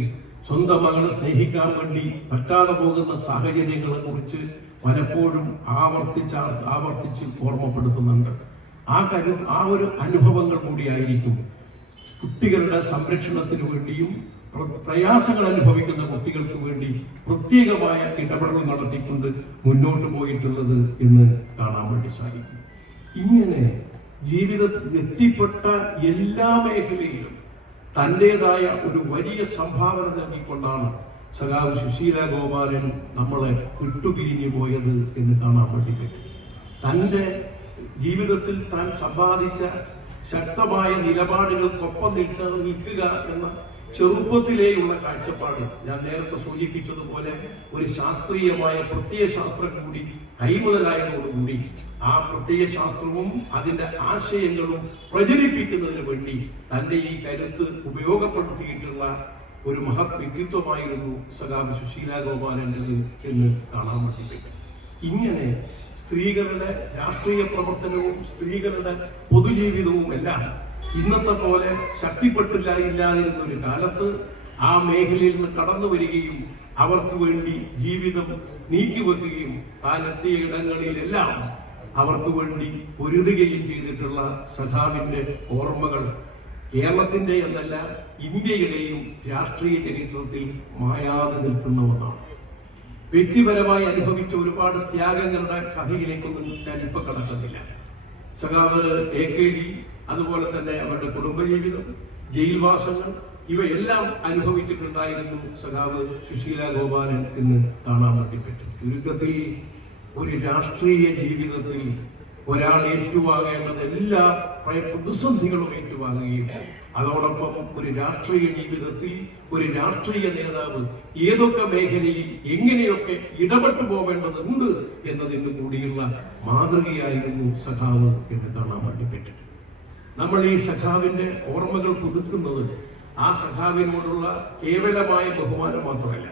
സ്വന്തം മകളെ സ്നേഹിക്കാൻ വേണ്ടി പറ്റാതെ പോകുന്ന സാഹചര്യങ്ങളെ കുറിച്ച് പലപ്പോഴും ആവർത്തിച്ച് ഓർമ്മപ്പെടുത്തുന്നുണ്ട്. ആ ഒരു അനുഭവങ്ങൾ കൂടിയായിരിക്കും കുട്ടികളുടെ സംരക്ഷണത്തിന് വേണ്ടിയും പ്രയാസങ്ങൾ അനുഭവിക്കുന്ന കുട്ടികൾക്ക് വേണ്ടി പ്രത്യേകമായ ഇടപെടൽ നടത്തിക്കൊണ്ട് മുന്നോട്ട് പോയിട്ടുള്ളത് എന്ന് കാണാൻ വേണ്ടി സാധിക്കും. ഇങ്ങനെ ജീവിതത്തിൽ എത്തിപ്പെട്ട എല്ലാ മേഖലയിലും തന്റേതായ ഒരു വലിയ സംഭാവന നൽകിക്കൊണ്ടാണ് സഖാവ് സുശീല ഗോപാലൻ നമ്മളെ വിട്ടുപിരിഞ്ഞു പോയത് എന്ന് കാണാൻ വേണ്ടി പറ്റും. തന്റെ ജീവിതത്തിൽ താൻ സമ്പാദിച്ച ശക്തമായ നിലപാടുകൾക്കൊപ്പം നിൽക്കുക എന്ന ചെറുപ്പത്തിലേയുള്ള കാഴ്ചപ്പാട് ഞാൻ നേരത്തെ സൂചിപ്പിച്ചതുപോലെ ഒരു ശാസ്ത്രീയമായ പ്രത്യയശാസ്ത്രം കൂടി കൈമുതലായതോടുകൂടി ആ പ്രത്യയശാസ്ത്രവും അതിന്റെ ആശയങ്ങളും പ്രചരിപ്പിക്കുന്നതിന് വേണ്ടി തന്റെ ഈ കരുത്ത് ഉപയോഗപ്പെടുത്തിയിട്ടുള്ള ഒരു മഹത് വ്യക്തിത്വമായിരുന്നു സഖാവ് സുശീല ഗോപാലൻ്റെത് എന്ന് കാണാൻ വേണ്ടി. ഇങ്ങനെ സ്ത്രീകളുടെ രാഷ്ട്രീയ പ്രവർത്തനവും സ്ത്രീകളുടെ പൊതുജീവിതവും എല്ലാം ഇന്നത്തെ പോലെ ശക്തിപ്പെട്ടില്ലാതിരുന്ന ഒരു കാലത്ത് ആ മേഖലയിൽ നിന്ന് കടന്നു വരികയും അവർക്ക് വേണ്ടി ജീവിതം നീക്കിവെക്കുകയും താൻ എത്തിയ ഇടങ്ങളിലെല്ലാം അവർക്ക് വേണ്ടി പൊരുതുകയും ചെയ്തിട്ടുള്ള സഖാവിന്റെ ഓർമ്മകൾ കേരളത്തിന്റെ എന്നല്ല ഇന്ത്യയിലെയും രാഷ്ട്രീയ ചരിത്രത്തിൽ മായാതെ നിൽക്കുന്ന ഒന്നാണ്. വ്യക്തിപരമായി അനുഭവിച്ച ഒരുപാട് ത്യാഗങ്ങളുടെ കഥയിലേക്കൊന്നും ഞാൻ ഇപ്പൊ കടക്കുന്നില്ല. സഖാവ് AKG, അതുപോലെ തന്നെ അവരുടെ കുടുംബജീവിതം, ജയിൽവാസങ്ങൾ, ഇവയെല്ലാം അനുഭവിച്ചിട്ടുണ്ടായിരുന്നു സഖാവ് സുശീല ഗോപാലൻ എന്ന് കാണാൻ വേണ്ടി പറ്റും. ചുരുക്കത്തിൽ ഒരു രാഷ്ട്രീയ ജീവിതത്തിൽ ഒരാൾ ഏറ്റുവാങ്ങേണ്ടത് എല്ലാ പ്രതിസന്ധികളും ഏറ്റുവാങ്ങുകയും അതോടൊപ്പം ഒരു രാഷ്ട്രീയ ജീവിതത്തിൽ ഒരു രാഷ്ട്രീയ നേതാവ് ഏതൊക്കെ മേഖലയിൽ എങ്ങനെയൊക്കെ ഇടപെട്ടു പോവേണ്ടതുണ്ട് എന്നതിന് കൂടിയുള്ള മാതൃകയായിരുന്നു സഖാവ് എന്ന് കാണാൻ വേണ്ടി പറ്റും. നമ്മൾ ഈ സഖാവിന്റെ ഓർമ്മകൾ പുതുക്കുന്നത് ആ സഖാവിനോടുള്ള കേവലമായ ബഹുമാനം മാത്രമല്ല,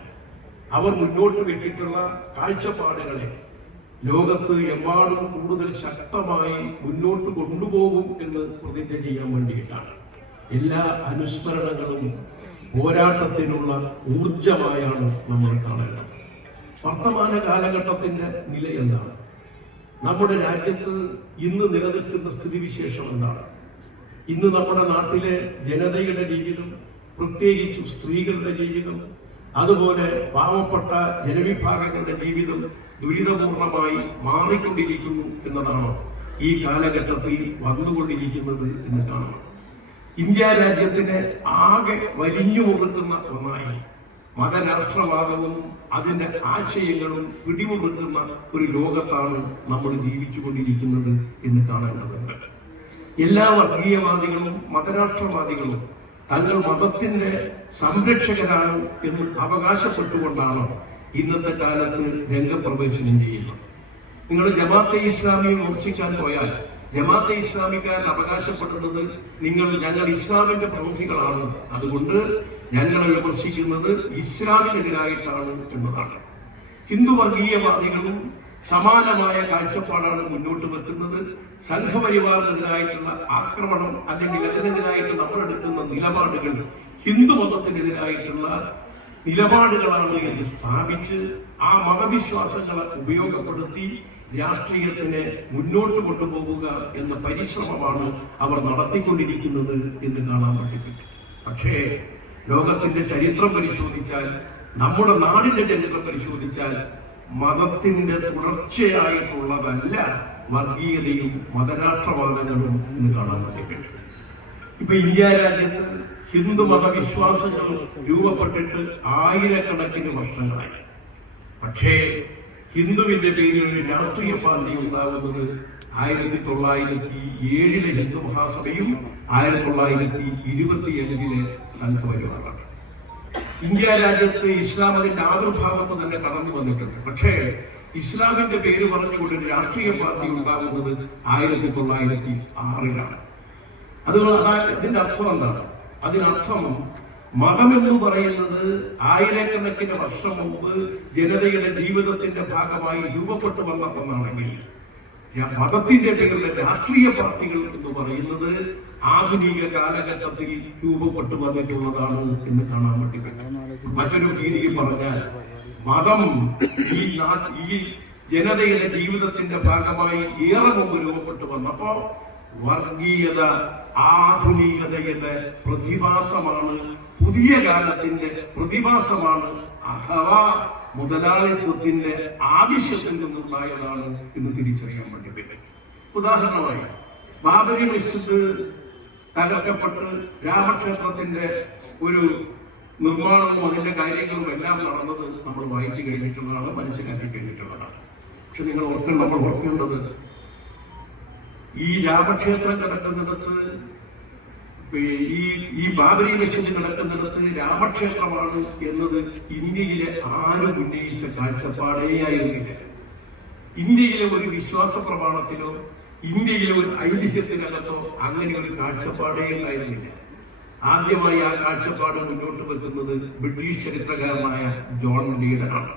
അവർ മുന്നോട്ട് വെച്ചിട്ടുള്ള കാഴ്ചപ്പാടുകളെ ലോകത്ത് എമ്പാടും കൂടുതൽ ശക്തമായി മുന്നോട്ട് കൊണ്ടുപോകും എന്ന് പ്രതിജ്ഞ ചെയ്യാൻ വേണ്ടിയിട്ടാണ്. എല്ലാ അനുസ്മരണങ്ങളും പോരാട്ടത്തിനുള്ള ഊർജമായാണ് നമ്മൾ കാണേണ്ടത്. വർത്തമാന കാലഘട്ടത്തിന്റെ നില എന്താണ്? നമ്മുടെ രാജ്യത്ത് ഇന്ന് നിലനിൽക്കുന്ന സ്ഥിതിവിശേഷം എന്താണ്? ഇന്ന് നമ്മുടെ നാട്ടിലെ ജനതയുടെ ജീവിതം, പ്രത്യേകിച്ചും സ്ത്രീകളുടെ ജീവിതം, അതുപോലെ പാവപ്പെട്ട ജനവിഭാഗങ്ങളുടെ ജീവിതം ദുരിതപൂർണമായി മാറിക്കൊണ്ടിരിക്കുന്നു എന്നതാണ് ഈ കാലഘട്ടത്തിൽ വന്നുകൊണ്ടിരിക്കുന്നത് എന്ന് കാണണം. ഇന്ത്യ രാജ്യത്തിന് ആകെ വലിഞ്ഞു കൊടുക്കുന്ന ഒന്നായി മതരാഷ്ട്രവാദവും അതിന്റെ ആശയങ്ങളും പിടിമുറുക്കുന്ന ഒരു ലോകത്താണ് നമ്മൾ ജീവിച്ചുകൊണ്ടിരിക്കുന്നത് എന്ന് കാണേണ്ടതുണ്ട്. എല്ലാ വർഗീയവാദികളും മതരാഷ്ട്രവാദികളും തങ്ങൾ മതത്തിന്റെ സംരക്ഷകരാണ് എന്ന് അവകാശപ്പെട്ടുകൊണ്ടാണ് ഇന്നത്തെ കാലത്ത് രംഗപ്രവേശനം ചെയ്യുന്നത്. നിങ്ങൾ ജമാഅത്തെ ഇസ്ലാമിയെ വിമർശിക്കാൻ പോയാൽ ജമാഅത്തെ ഇസ്ലാമിക്കാരൻ അവകാശപ്പെടുന്നത് ഞങ്ങൾ ഇസ്ലാമിന്റെ പ്രമുഖികളാണ്, അതുകൊണ്ട് ഞങ്ങളെ വിമർശിക്കുന്നത് ഇസ്ലാമിനെതിരായിട്ടാണ് എന്നതാണ്. ഹിന്ദു വർഗീയവാദികളും സമാനമായ കാഴ്ചപ്പാടാണ് മുന്നോട്ട് വെക്കുന്നത്. സംഘപരിവാറിനെതിരായിട്ടുള്ള ആക്രമണം അല്ലെങ്കിൽ അതിനെതിരായിട്ട് നമ്മളെടുക്കുന്ന നിലപാടുകൾ ഹിന്ദു മതത്തിനെതിരായിട്ടുള്ള നിലപാടുകളാണ് എന്ന് സ്ഥാപിച്ച് ആ മതവിശ്വാസങ്ങളെ ഉപയോഗപ്പെടുത്തി രാഷ്ട്രീയത്തിനെ മുന്നോട്ട് കൊണ്ടുപോകുക എന്ന പരിശ്രമമാണ് അവർ നടത്തിക്കൊണ്ടിരിക്കുന്നത് എന്ന് കാണാൻ പറ്റും. പക്ഷേ ലോകത്തിന്റെ ചരിത്രം പരിശോധിച്ചാൽ, നമ്മുടെ നാടിന്റെ ചരിത്രം പരിശോധിച്ചാൽ മതത്തിന്റെ തുടർച്ചയായിട്ടുള്ളതല്ല വർഗീയതയും മതരാഷ്ട്രവാദങ്ങളും എന്ന് കാണാൻ പറ്റും. ഇപ്പൊ ഇന്ത്യ രാജ്യത്ത് ഹിന്ദു മതവിശ്വാസങ്ങൾ രൂപപ്പെട്ടിട്ട് ആയിരക്കണക്കിന് വർഷങ്ങളായി. പക്ഷേ ഹിന്ദുവിന്റെ പേരിൽ ഒരു രാഷ്ട്രീയ പാർട്ടി ഉണ്ടാകുന്നത് 1907 ഹിന്ദു മഹാസഭയും 1927 സംഘപരിവാറാണ്. ഇന്ത്യ രാജ്യത്ത് ഇസ്ലാം അതിന്റെ ആവിർഭാവത്ത് തന്നെ കടന്നു വന്നിട്ടുണ്ട്. പക്ഷേ ഇസ്ലാമിന്റെ പേര് പറഞ്ഞുകൊണ്ട് ഒരു രാഷ്ട്രീയ പാർട്ടി ഉണ്ടാകുന്നത് 1906 അതുകൊണ്ട് അതിന്റെ അർത്ഥം എന്താണ്? അതിനർത്ഥം മതമെന്ന് പറയുന്നത് ആയിരക്കണക്കിന് വർഷം മുമ്പ് ജനതയുടെ ജീവിതത്തിന്റെ ഭാഗമായി രൂപപ്പെട്ടു വന്ന ഒന്നാണെങ്കിൽ മതത്തിന്റെ പേരിലുള്ള രാഷ്ട്രീയ പാർട്ടികൾ എന്ന് പറയുന്നത് ആധുനിക കാലഘട്ടത്തിൽ രൂപപ്പെട്ടു വന്നിട്ടുള്ളതാണ് എന്ന് കാണാൻ വേണ്ടി പറ്റും. മറ്റൊരു രീതിയിൽ പറഞ്ഞാൽ മതം ഈ ജനതയുടെ ജീവിതത്തിന്റെ ഭാഗമായി ഏറെ മുമ്പ് രൂപപ്പെട്ടു വന്നപ്പോ വർഗീയത ആധുനികതയുടെ പ്രതിഭാസമാണ്, പുതിയ കാലത്തിന്റെ പ്രതിഭാസമാണ്, അഥവാ മുതലാളിത്വത്തിന്റെ ആവശ്യത്തിൽ നിന്നുണ്ടായതാണ് എന്ന് തിരിച്ചറിയാൻ വേണ്ടി പറ്റും. ഉദാഹരണമായി ബാബരി മസ്ജിദ് തകർക്കപ്പെട്ട് രാമക്ഷേത്രത്തിന്റെ ഒരു നിർമ്മാണവും അതിന്റെ കാര്യങ്ങളും എല്ലാം നടന്നത് നമ്മൾ വായിച്ചു കഴിഞ്ഞിട്ടുള്ളതാണ്, മനസ്സിലാക്കി കഴിഞ്ഞിട്ടുള്ളതാണ്. പക്ഷെ നമ്മൾ ഓർക്കേണ്ടത് ഈ രാമക്ഷേത്രം കിടക്കുന്നിടത്ത്, ഈ ബാബരി മസ്ജിദ് കിടക്കുന്നിടത്ത് രാമക്ഷേത്രമാണ് എന്നത് ഇന്ത്യയിലെ ആരും ഉന്നയിച്ച കാഴ്ചപ്പാടേയായിരുന്നില്ല. ഇന്ത്യയിലെ ഒരു വിശ്വാസ പ്രമാണത്തിലോ ഇന്ത്യയിലെ ഒരു ഐതിഹ്യത്തിനകത്തോ അങ്ങനെ ഒരു കാഴ്ചപ്പാടേ ഉണ്ടായിരുന്നില്ല. ആദ്യമായി ആ കാഴ്ചപ്പാട് മുന്നോട്ട് വെക്കുന്നത് ബ്രിട്ടീഷ് ചരിത്രകാരനായ ജോൺ ലീഡനാണ്.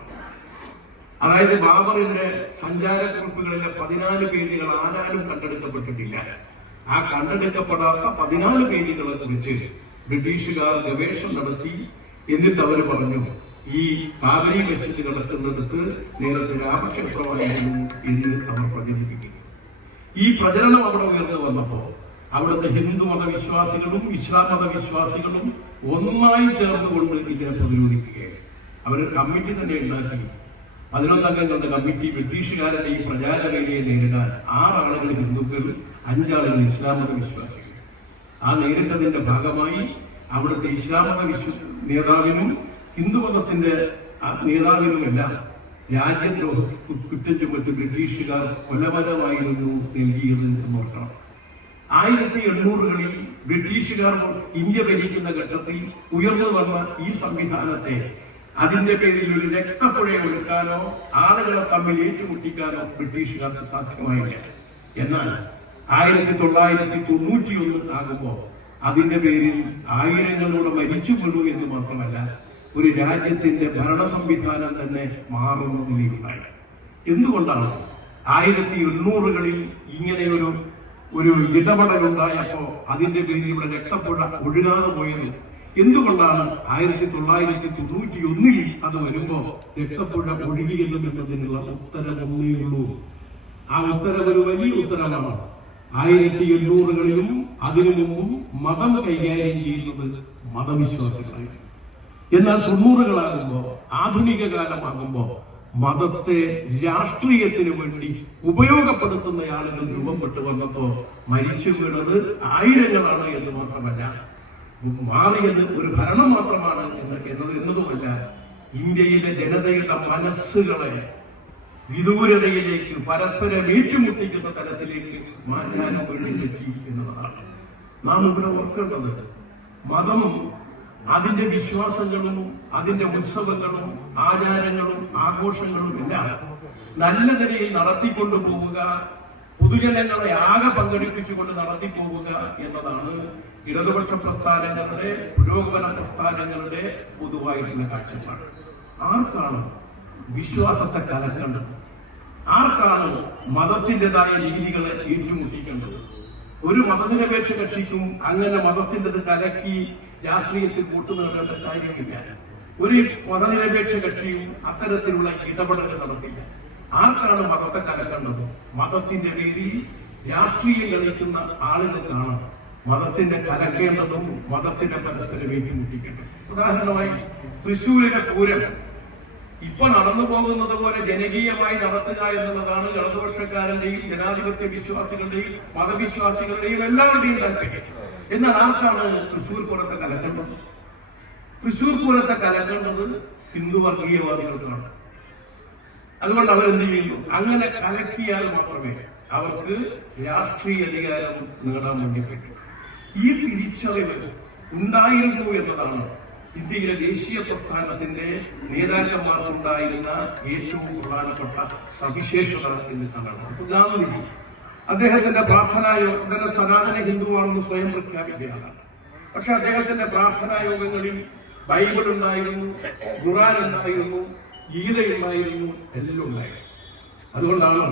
അതായത് ബാബറിന്റെ സഞ്ചാരക്കുറിപ്പുകളിലെ 14 പേജുകൾ ആരാലും കണ്ടെടുക്കപ്പെട്ടിട്ടില്ല. ആ കണ്ടെടുക്കപ്പെടാത്ത 14 പേജുകളെ കുറിച്ച് ബ്രിട്ടീഷുകാർ ഗവേഷണം നടത്തി. എന്നിട്ട് അവർ പറഞ്ഞു, ഈ ബാബരി മസ്ജിദ് കിടക്കുന്നിടത്ത് നേരത്തെ രാമക്ഷേത്രമായിരുന്നു എന്ന് അവർ പ്രചരിപ്പിക്കുന്നു. ഈ പ്രചരണം അവിടെ ഉയർന്നു വന്നപ്പോ അവിടുത്തെ ഹിന്ദു മതവിശ്വാസികളും ഇസ്ലാം മതവിശ്വാസികളും ഒന്നായി ചേർന്നുകൊണ്ട് ഇതിനെ പ്രതിരോധിക്കുകയാണ്. അവർ കമ്മിറ്റി തന്നെ ഉണ്ടാക്കി. 11 അംഗങ്ങളുടെ കമ്മിറ്റി ബ്രിട്ടീഷുകാരുടെ ഈ പ്രചാരവേദിയെ നേരിടാൻ 6 ആളുകൾ ഹിന്ദുക്കൾ, 5 ആളുകൾ ഇസ്ലാം മത വിശ്വാസികൾ. ആ നേരിട്ടതിന്റെ ഭാഗമായി അവിടുത്തെ ഇസ്ലാം മത നേതാവിനും ഹിന്ദുമതത്തിന്റെ നേതാവിനുമെല്ലാം രാജ്യദ്രോഹ കുറ്റം ചുമത്തി ബ്രിട്ടീഷുകാർ കൊലപരമായിരുന്നു നൽകിയത് ഓർക്കണം. 1800കളിൽ ബ്രിട്ടീഷുകാർ ഇന്ത്യ ഭരിക്കുന്ന ഘട്ടത്തിൽ ഉയർന്നു വന്ന ഈ സംവിധാനത്തെ അതിന്റെ പേരിൽ ഒരു രക്തപ്പുഴ ഒഴുക്കാനോ ആളുകളെ തമ്മിൽ ഏറ്റുമുട്ടിക്കാനോ ബ്രിട്ടീഷുകാർക്ക് സാധ്യമായില്ല. എന്നാൽ 1991 ആകുമ്പോ അതിന്റെ പേരിൽ ആയിരങ്ങളോടെ മരിച്ചുകൊള്ളൂ എന്ന് മാത്രമല്ല, ഒരു രാജ്യത്തിന്റെ ഭരണ സംവിധാനം തന്നെ മാറുന്ന നിലയിലായി. എന്തുകൊണ്ടാണ് 1800കളിൽ ഇങ്ങനെ ഒരു ഇടപെടലുണ്ടായപ്പോ അതിന്റെ പേരിൽ ഇവിടെ രക്തപ്പുഴ ഒഴുകാതെ പോയത്? എന്തുകൊണ്ടാണ് 1991 അത് വരുമ്പോ രക്തപ്പുഴ ഒഴുകിയെന്നതിനുള്ള ഉത്തരവൊന്നേയുള്ളൂ. ആ ഉത്തരവ് ഒരു വലിയ ഉത്തരവാണ്. 1800കളിലും അതിനു മുമ്പും മതം കൈകാര്യം ചെയ്യുന്നത് മതവിശ്വാസികളായിരുന്നു. എന്നാൽ 90കളാകുമ്പോ, ആധുനിക കാലമാകുമ്പോ മതത്തെ രാഷ്ട്രീയത്തിന് വേണ്ടി ഉപയോഗപ്പെടുത്തുന്ന ആളുകൾ രൂപപ്പെട്ടു വന്നപ്പോ മരിച്ചു വീണത് ആയിരങ്ങളാണ് എന്ന് മാത്രമല്ല, മാറിയത് ഒരു ഭരണം മാത്രമാണ് എന്നതുമല്ല, ഇന്ത്യയിലെ ജനതയുടെ മനസ്സുകളെ വിദൂരതയിലേക്ക് പരസ്പരം ഏറ്റുമുട്ടിക്കുന്ന തലത്തിലേക്ക് മാറ്റാനും വേണ്ടി പറ്റി എന്നതാണ് നാം ഇവിടെ ഓർക്കേണ്ടത്. മതം അതിന്റെ വിശ്വാസങ്ങളും അതിന്റെ ഉത്സവങ്ങളും ആചാരങ്ങളും ആഘോഷങ്ങളും എല്ലാം നല്ല നിലയിൽ നടത്തിക്കൊണ്ടു പോവുക, പൊതുജനങ്ങളെ ആകെ പങ്കെടുപ്പിച്ചുകൊണ്ട് നടത്തിപ്പോവുക എന്നതാണ് ഇടതുപക്ഷ പ്രസ്ഥാനങ്ങളുടെ, പുരോഗമന പ്രസ്ഥാനങ്ങളുടെ പൊതുവായിട്ടുള്ള കാഴ്ചപ്പാട്. ആർക്കാണ് വിശ്വാസത്തെ കലക്കേണ്ടത്? ആർക്കാണ് മതത്തിൻ്റെതായ രീതികളെ ഏറ്റുമുട്ടിക്കേണ്ടത്? ഒരു മതനിരപേക്ഷ കക്ഷിക്കും അങ്ങനെ മതത്തിൻ്റെത് കലക്കി രാഷ്ട്രീയത്തിൽ കൂട്ടുനേടേണ്ട കാര്യമില്ല. ഒരു മതനിരപേക്ഷ കക്ഷിയും അത്തരത്തിലുള്ള ഇടപെടൽ നടത്തില്ല. ആർക്കാണ് മതത്തെ കലക്കേണ്ടത്? മതത്തിന്റെ പേരിൽ രാഷ്ട്രീയം കളിക്കുന്ന ആളുകൾക്കാണ് മതത്തിന്റെ കലക്കേണ്ടതും മതത്തിന്റെ പരസ്പരം ഏറ്റുമുട്ടിക്കേണ്ടതും. ഉദാഹരണമായി തൃശ്ശൂരിലെ പൂരം ഇപ്പൊ നടന്നു പോകുന്നത് പോലെ ജനകീയമായി നടത്തുക എന്നുള്ളതാണ് ഇടതുപക്ഷക്കാരന്റെയും ജനാധിപത്യ വിശ്വാസികളുടെയും മതവിശ്വാസികളുടെയും എല്ലാവരുടെയും താല്പര്യം. എന്നാൽ ആർക്കാണ് തൃശ്ശൂർ പൂരത്തെ കലക്കേണ്ടത്? തൃശ്ശൂർ പൂരത്തെ കലക്കേണ്ടത് ഹിന്ദു വർഗീയവാദികൾക്കാണ്. അതുകൊണ്ട് അവരെന്ത് ചെയ്യുന്നു? അങ്ങനെ കലക്കിയാൽ മാത്രമേ അവർക്ക് രാഷ്ട്രീയ അധികാരം നേടാൻ വേണ്ടി പറ്റും. ഈ തിരിച്ചറിവ് ഉണ്ടായിരുന്നു എന്നതാണ് ഇന്ത്യയിലെ ദേശീയ പ്രസ്ഥാനത്തിന്റെ നേതാക്കന്മാർക്കുണ്ടായിരുന്ന ഏറ്റവും പ്രധാനപ്പെട്ട സവിശേഷത എന്ന് കാണണം. ഗാന്ധിജി അദ്ദേഹത്തിന്റെ പ്രാർത്ഥനായോഗ സനാതന ഹിന്ദുവാണെന്ന് സ്വയം പ്രഖ്യാപിക്കുകയാണ്. പക്ഷെ അദ്ദേഹത്തിന്റെ പ്രാർത്ഥനായോഗങ്ങളിൽ ബൈബിൾ ഉണ്ടായിരുന്നു, ഖുർആൻ ഉണ്ടായിരുന്നു, ഗീതയുണ്ടായിരുന്നു, എല്ലാം ഉണ്ടായിരുന്നു. അതുകൊണ്ടാണ്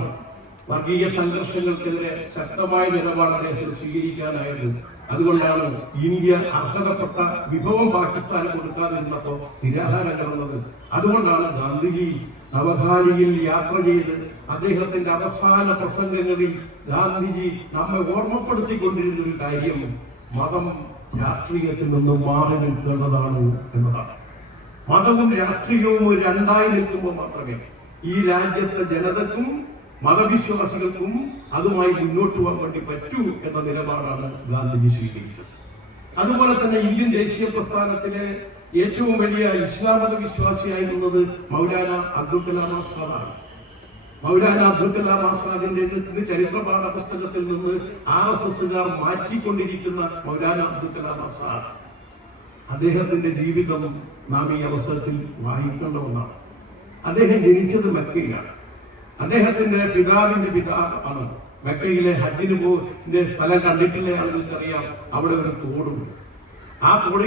വർഗീയ സംഘർഷങ്ങൾക്കെതിരെ ശക്തമായ നിലപാട് അദ്ദേഹത്തിന് സ്വീകരിക്കാനായത്. അതുകൊണ്ടാണ് ഇന്ത്യ അർഹതപ്പെട്ട വിഭവം പാകിസ്ഥാന് കൊടുക്കാതിരുന്നപ്പോ നിരാഹാരം കിടന്നത്. അതുകൊണ്ടാണ് ഗാന്ധിജി നവഖാലിയിൽ യാത്ര ചെയ്ത് അദ്ദേഹത്തിന്റെ അവസാന പ്രസംഗങ്ങളിൽ ഗാന്ധിജി നമ്മെ ഓർമ്മപ്പെടുത്തിക്കൊണ്ടിരുന്ന ഒരു കാര്യം മതം രാഷ്ട്രീയത്തിൽ നിന്നും മാറി നിൽക്കേണ്ടതാണ് എന്നതാണ്. മതവും രാഷ്ട്രീയവും രണ്ടായി നിൽക്കുമ്പോൾ മാത്രമേ ഈ രാജ്യത്തെ ജനതക്കും മതവിശ്വാസികൾക്കും അതുമായി മുന്നോട്ട് പോകാൻ വേണ്ടി പറ്റൂ എന്ന നിലപാടാണ് ഗാന്ധിജി സ്വീകരിച്ചത്. അതുപോലെ തന്നെ ഇന്ത്യൻ ദേശീയ പ്രസ്ഥാനത്തിലെ ഏറ്റവും വലിയ ഇസ്ലാം മത വിശ്വാസിയായിരുന്നത് മൗലാന അബ്ദുൽ കലാം ആസാദാണ്. മൗലാന അബ്ദുൽ കലാം ആസാദിന്റെ ചരിത്ര പാഠ പുസ്തകത്തിൽ നിന്ന് RSSകാർ മാറ്റിക്കൊണ്ടിരിക്കുന്ന മൗലാന അബ്ദുൽ കലാം ആസാദ്, അദ്ദേഹത്തിന്റെ ജീവിതം നാം ഈ അവസരത്തിൽ വായിക്കേണ്ട ഒന്നാണ്. അദ്ദേഹം ജനിച്ചത് മക്കയിലാണ്. അദ്ദേഹത്തിന്റെ പിതാവിന്റെ പിതാവാണ്. മക്കയിലെ ഹജ്ജിന് പോകുന്ന സ്ഥലം കണ്ടിട്ടുള്ള ആളുകൾക്കറിയാം, അവിടെ ഒരു തോടുണ്ട്. ആ തോട്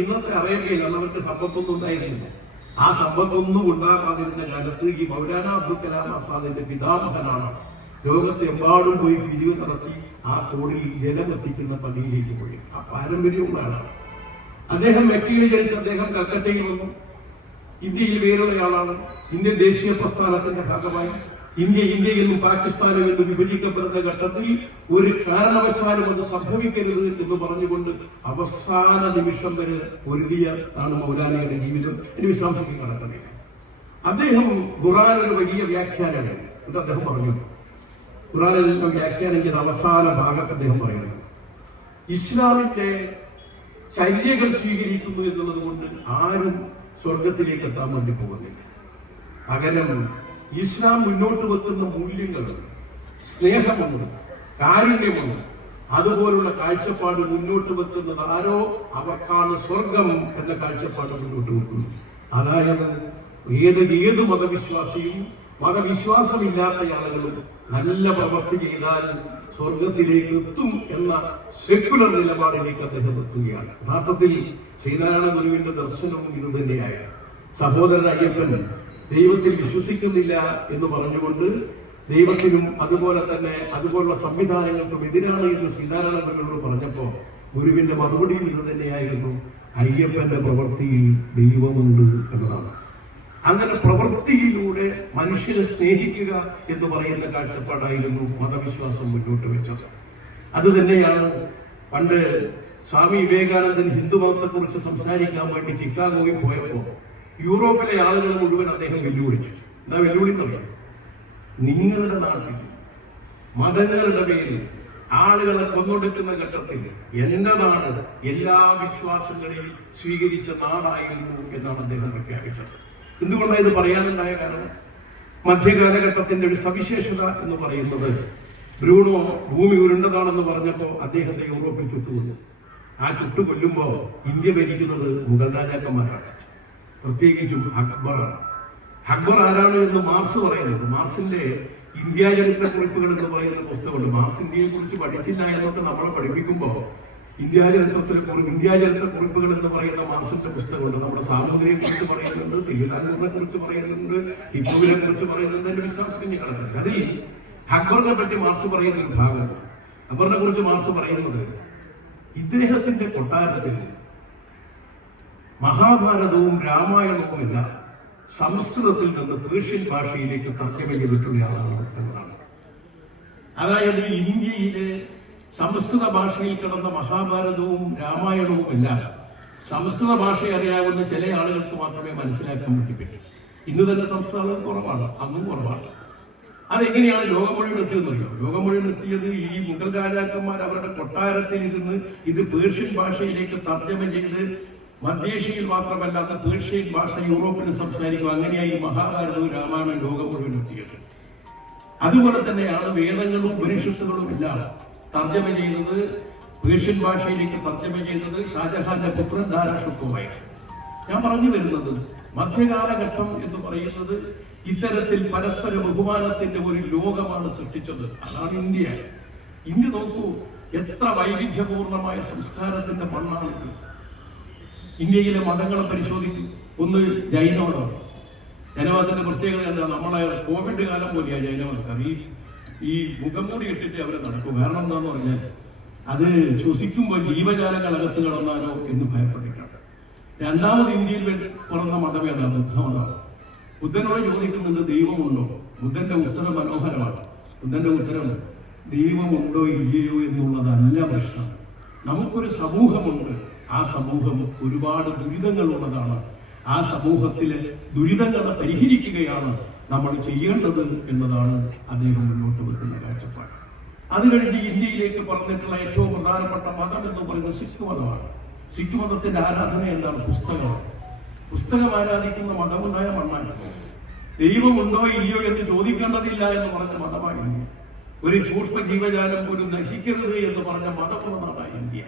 ഇന്നത്തെ അറേബ്യയിൽ അവർക്ക് സമ്പത്തൊന്നും ഉണ്ടായിരുന്നില്ല. ആ സമ്പത്തൊന്നും ഉണ്ടാകാതിരുന്ന കാലത്ത് ഈ മൗലാന അബ്ദുൽ കലാം ആസാദിന്റെ പിതാമഹനാണ് ലോകത്തെമ്പാടും പോയി പിരിവ് നടത്തി ആ തോടിൽ ജലം എത്തിക്കുന്ന പള്ളിയിലേക്ക് പോയി. ആ പാരമ്പര്യവുമാണ്. അദ്ദേഹം മക്കയിൽ ജനിച്ച് അദ്ദേഹം കൽക്കട്ടയിൽ വന്നു. ഇന്ത്യയിൽ വേറുള്ള ആളാണ്. ഇന്ത്യൻ ദേശീയ പ്രസ്ഥാനത്തിന്റെ ഭാഗമായി ഇന്ത്യയിൽ നിന്നും പാകിസ്ഥാനിൽ നിന്ന് വിഭജിക്കപ്പെടുന്ന ഘട്ടത്തിൽ ഒരു കാരണവശാലും അത് സംഭവിക്കരുത് എന്ന് പറഞ്ഞുകൊണ്ട് അവസാന നിമിഷം വരെ ഒരുതിയ ആണ് മൗലാനയുടെ ജീവിതം. ഇനി വിശദാംശത്തിൽ കടക്കുന്നില്ല. അദ്ദേഹം ഖുർആൻ ഒരു വലിയ വ്യാഖ്യാനമാണ് എന്നിട്ട് അദ്ദേഹം പറഞ്ഞു. ഖുർആനിൽ വ്യാഖ്യാനം ചെയ്ത അവസാന ഭാഗത്ത് അദ്ദേഹം പറയുന്നത് ഇസ്ലാമിന്റെ ചര്യകൾ സ്വീകരിക്കുന്നു എന്നുള്ളത് കൊണ്ട് ആരും സ്വർഗത്തിലേക്ക് എത്താൻ വേണ്ടി പോകുന്നില്ല. പകരം ഇസ്ലാം മുന്നോട്ട് വെക്കുന്ന മൂല്യങ്ങൾ, സ്നേഹമുണ്ട്, കാരുണ്യമുണ്ട്, അതുപോലുള്ള കാഴ്ചപ്പാട് മുന്നോട്ട് വെക്കുന്നത് ആരോ അവർക്കാണ് സ്വർഗം എന്ന കാഴ്ചപ്പാട് മുന്നോട്ട് വെക്കുന്നു. അതായത് ഏത് മതവിശ്വാസിയും മതവിശ്വാസമില്ലാത്ത ആളുകളും നല്ല പ്രവൃത്തി ചെയ്താൽ സ്വർഗത്തിലേക്ക് എത്തും എന്ന സെക്യുലർ നിലപാടിലേക്ക് അദ്ദേഹം എത്തുകയാണ്. യഥാർത്ഥത്തിൽ ശ്രീനാരായണ ഗുരുവിന്റെ ദർശനവും ഇത് തന്നെയായിരുന്നു. സഹോദരൻ അയ്യപ്പൻ ദൈവത്തിൽ വിശ്വസിക്കുന്നില്ല എന്ന് പറഞ്ഞുകൊണ്ട് ദൈവത്തിനും അതുപോലുള്ള സംവിധാനങ്ങൾക്കും എതിരാണ് എന്ന് ശ്രീനാരായണ ഗുരുവിനോട് പറഞ്ഞപ്പോ ഗുരുവിന്റെ മറുപടിയും ഇത് തന്നെയായിരുന്നു, അയ്യപ്പന്റെ പ്രവൃത്തിയിൽ ദൈവമുണ്ട് എന്നതാണ്. അങ്ങനെ പ്രവൃത്തിയിലൂടെ മനുഷ്യനെ സ്നേഹിക്കുക എന്ന് പറയുന്ന കാഴ്ചപ്പാടായിരുന്നു മതവിശ്വാസം മുന്നോട്ട് വെച്ചത്. അത് തന്നെയാണ് പണ്ട് സ്വാമി വിവേകാനന്ദൻ ഹിന്ദുമതത്തെ കുറിച്ച് സംസാരിക്കാൻ വേണ്ടി ചിക്കാഗോയിൽ പോയപ്പോ യൂറോപ്പിലെ ആളുകൾ മുഴുവൻ അദ്ദേഹം വെല്ലുവിളിച്ചു. എന്താ വെല്ലുവിളി എന്നറിയാം? നിങ്ങളുടെ നാട്ടിൽ മതങ്ങളുടെ പേരിൽ ആളുകളെ കൊന്നൊടുക്കുന്ന ഘട്ടത്തിൽ എന്റെ നാട് എല്ലാ വിശ്വാസങ്ങളെയും സ്വീകരിച്ച നാടായിരുന്നു എന്നാണ് അദ്ദേഹം പ്രഖ്യാപിച്ചത്. എന്തുകൊണ്ടാണ് ഇത് പറയാനുണ്ടായ കാരണം? മധ്യകാലഘട്ടത്തിന്റെ ഒരു സവിശേഷത എന്ന് പറയുന്നത്, ബ്രൂണോ ഭൂമി ഉരുണ്ടതാണെന്ന് പറഞ്ഞപ്പോ അദ്ദേഹത്തെ യൂറോപ്പിൽ ചുട്ടുകൊന്നു. ആ ചുട്ടുകൊല്ലുമ്പോ ഇന്ത്യ ഭരിക്കുന്നത് മുഗൾ രാജാക്കന്മാരാണ്, പ്രത്യേകിച്ചും അക്ബറാണ്. അക്ബർ ആരാണ് എന്ന് മാർക്സ് പറയുന്നത്. മാർക്സിന്റെ ഇന്ത്യ ചരിത്ര കുറിപ്പുകൾ എന്ന് പറയുന്ന പുസ്തകമുണ്ട്. മാർക്സ് ഇന്ത്യയെ കുറിച്ച് പഠിച്ചില്ല എന്നൊക്കെ നമ്മളെ പഠിപ്പിക്കുമ്പോൾ ഇന്ത്യ ചരിത്ര കുറിപ്പുകൾ എന്ന് പറയുന്ന മാർക്സിന്റെ പുസ്തകമുണ്ട്. നമ്മുടെ സാമൂതിരിയെ കുറിച്ച് പറയുന്നുണ്ട്, തിരുവിതാംകൂറിനെ കുറിച്ച് പറയുന്നുണ്ട്, ടിപ്പുവിനെ കുറിച്ച് പറയുന്നുണ്ട്. എന്റെ വിശ്വാസത്തിന് കിടക്കുന്നത് അതിൽ അക്ബറിനെ പറ്റി മാർക്സ് പറയുന്ന ഒരു ഭാഗം. അക്ബറിനെ കുറിച്ച് മാർക്സ് പറയുന്നത്, ഇദ്ദേഹത്തിന്റെ കൊട്ടാരത്തിൽ മഹാഭാരതവും രാമായണവുമെല്ലാം സംസ്കൃതത്തിൽ നിന്ന് പേർഷ്യൻ ഭാഷയിലേക്ക് തർജ്ജമ ചെയ്തിട്ടുള്ളയാളാണ് എന്നതാണ്. അതായത് ഇന്ത്യയിലെ സംസ്കൃത ഭാഷയിൽ കിടന്ന മഹാഭാരതവും രാമായണവും എല്ലാം സംസ്കൃത ഭാഷ അറിയാവുന്ന ചില ആളുകൾക്ക് മാത്രമേ മനസ്സിലാക്കാൻ പറ്റി. ഇന്ന് തന്നെ സംസ്ഥാനം കുറവാണ്, അന്നും കുറവാണ്. അതെങ്ങനെയാണ് ലോകം മുഴുവൻ എത്തിയെന്നറിയോ? ലോകം മുഴുവൻ എത്തിയത് ഈ മുഗൾ രാജാക്കന്മാർ അവരുടെ കൊട്ടാരത്തിൽ ഇരുന്ന് ഇത് പേർഷ്യൻ ഭാഷയിലേക്ക് തർജ്ജമ ചെയ്ത് മധ്യേഷ്യയിൽ മാത്രമല്ല പേർഷ്യൻ ഭാഷ യൂറോപ്പിൽ സംസാരിക്കും. അങ്ങനെയായി മഹാഭാരതവും രാമായണവും ലോകം മുഴുവൻ എത്തിയത്. അതുപോലെ തന്നെയാണ് വേദങ്ങളും ഉപനിഷത്തുകളും എല്ലാം തർജ്ജമ ചെയ്തത്, പേർഷ്യൻ ഭാഷയിലേക്ക് തർജ്ജമ ചെയ്തത് ഷാജഹാന്റെ പുത്രൻ ദാരാഷുക്കുമായി. ഞാൻ പറഞ്ഞു വരുന്നത്, മധ്യകാലഘട്ടം എന്ന് പറയുന്നത് ഇത്തരത്തിൽ പരസ്പര ബഹുമാനത്തിന്റെ ഒരു ലോകമാണ് സൃഷ്ടിച്ചത്. അതാണ് ഇന്ത്യ. ഇന്ത്യ നോക്കൂ, എത്ര വൈവിധ്യപൂർണമായ സംസ്കാരത്തിന്റെ മണ്ണാണിത്. ഇന്ത്യയിലെ മതങ്ങളെ പരിശോധിക്കും. ഒന്ന് ജൈനമതമാണ്. ജൈനമതത്തിന്റെ പ്രത്യേകത എന്താ? നമ്മളെ കോവിഡ് കാലം പോലെയാണ് ജൈനമതക്കാർ. ഈ മുഖം മൂടി ഇട്ടിട്ട് അവരെ നടക്കും. കാരണം എന്താന്ന് പറഞ്ഞാൽ അത് ശ്വസിക്കുമ്പോൾ ജീവജാലങ്ങൾ അകത്ത് കിടന്നാലോ എന്ന് ഭയപ്പെട്ടിട്ടാണ്. രണ്ടാമത് ഇന്ത്യയിൽ പിറന്ന മതം ഏതാണ്? ബുദ്ധമതമാണ്. ബുദ്ധനോട് ചോദിക്കുന്നത് ദൈവമുണ്ടോ? ബുദ്ധന്റെ ഉത്തരം മനോഹരമാണ്. ബുദ്ധന്റെ ഉത്തരം ദൈവമുണ്ടോ ഇല്ലയോ എന്നുള്ളതല്ല പ്രശ്നം. നമുക്കൊരു സമൂഹമുണ്ട്. ആ സമൂഹം ഒരുപാട് ദുരിതങ്ങളുള്ളതാണ്. ആ സമൂഹത്തിലെ ദുരിതങ്ങളെ പരിഹരിക്കുകയാണ് നമ്മൾ ചെയ്യേണ്ടത് എന്നതാണ് അദ്ദേഹം മുന്നോട്ട് വെക്കുന്ന കാഴ്ചപ്പാട്. അത് കഴിഞ്ഞ് ഇന്ത്യയിലേക്ക് പറഞ്ഞിട്ടുള്ള ഏറ്റവും പ്രധാനപ്പെട്ട മതം എന്ന് പറയുന്നത് സിഖ് മതമാണ്. സിഖ് മതത്തിന്റെ ആരാധന എന്താണ്? പുസ്തകമാണ്. പുസ്തകം ആരാധിക്കുന്ന മതമുണ്ടായ മണ്ണാണ്. ദൈവമുണ്ടോ ഇല്ലയോ എന്ന് ചോദിക്കേണ്ടതില്ല എന്ന് പറഞ്ഞ മതമാണ് ഇന്ത്യ. ഒരു സൂക്ഷ്മ ജീവജാലം പോലും നശിക്കരുത് എന്ന് പറഞ്ഞ മതമുള്ള നാടാണ് ഇന്ത്യ.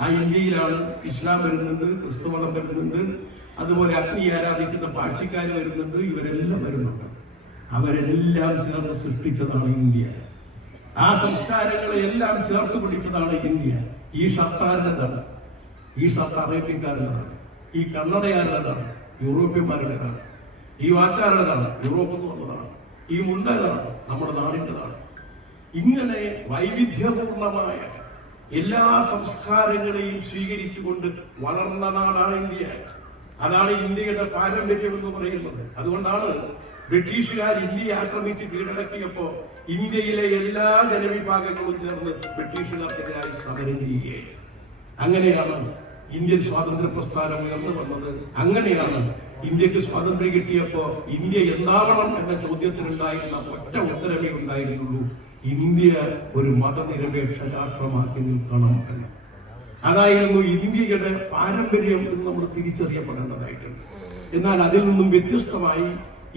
ആ ഇന്ത്യയിലാണ് ഇസ്ലാം വരുന്നുണ്ട്, ക്രിസ്തുമതം വരുന്നുണ്ട്, അതുപോലെ അഗ്നി ആരാധിക്കുന്ന പാഴ്ചക്കാർ വരുന്നുണ്ട്. ഇവരെല്ലാം വരുന്നുണ്ട്. അവരെല്ലാം ചേർന്ന് സൃഷ്ടിച്ചതാണ് ഇന്ത്യ. ആ സംസ്കാരങ്ങളെ എല്ലാം ചേർത്ത് പിടിച്ചതാണ് ഇന്ത്യ. ഈ ഷർട്ടാരുടേതാണ്, ഈ ഷർട്ട് അറേബ്യക്കാരുടേതാണ്, ഈ കന്നഡയാരുടേതാണ്, യൂറോപ്യന്മാരുടേതാണ്, ഈ വാച്ചാരുടേതാണ്, യൂറോപ്പിൽ നിന്നുള്ളതാണ്, ഈ മുണ്ടേതാണ്, നമ്മുടെ നാടിൻ്റെതാണ്. ഇങ്ങനെ വൈവിധ്യപൂർണമായ എല്ലാ സംസ്കാരങ്ങളെയും സ്വീകരിച്ചുകൊണ്ട് വളർന്ന നാടാണ് ഇന്ത്യ. അതാണ് ഇന്ത്യയുടെ പാരമ്പര്യം എന്ന് പറയുന്നത്. അതുകൊണ്ടാണ് ബ്രിട്ടീഷുകാർ ഇന്ത്യയെ ആക്രമിച്ച് കീഴടക്കിയപ്പോ ഇന്ത്യയിലെ എല്ലാ ജനവിഭാഗങ്ങളും ചേർന്ന് ബ്രിട്ടീഷുകാർക്കെതിരായി സമരം ചെയ്യുകയായി. അങ്ങനെയാണ് ഇന്ത്യൻ സ്വാതന്ത്ര്യ പ്രസ്ഥാനം ഉയർന്നു വന്നത്. അങ്ങനെയാണ് ഇന്ത്യക്ക് സ്വാതന്ത്ര്യം കിട്ടിയപ്പോ ഇന്ത്യ എന്താവണം എന്ന ചോദ്യത്തിനുണ്ടായിരുന്ന ഒറ്റ ഉത്തരവേ ഉണ്ടായിരുന്നുള്ളൂ: ഇന്ത്യ ഒരു മതനിരപേക്ഷ രാഷ്ട്രമാക്കി നിൽക്കണം എന്ന്. അതായിരുന്നു ഇന്ത്യയുടെ പാരമ്പര്യം എന്ന് നമ്മൾ തിരിച്ചറിയപ്പെടേണ്ടതായിട്ടുണ്ട്. എന്നാൽ അതിൽ നിന്നും വ്യത്യസ്തമായി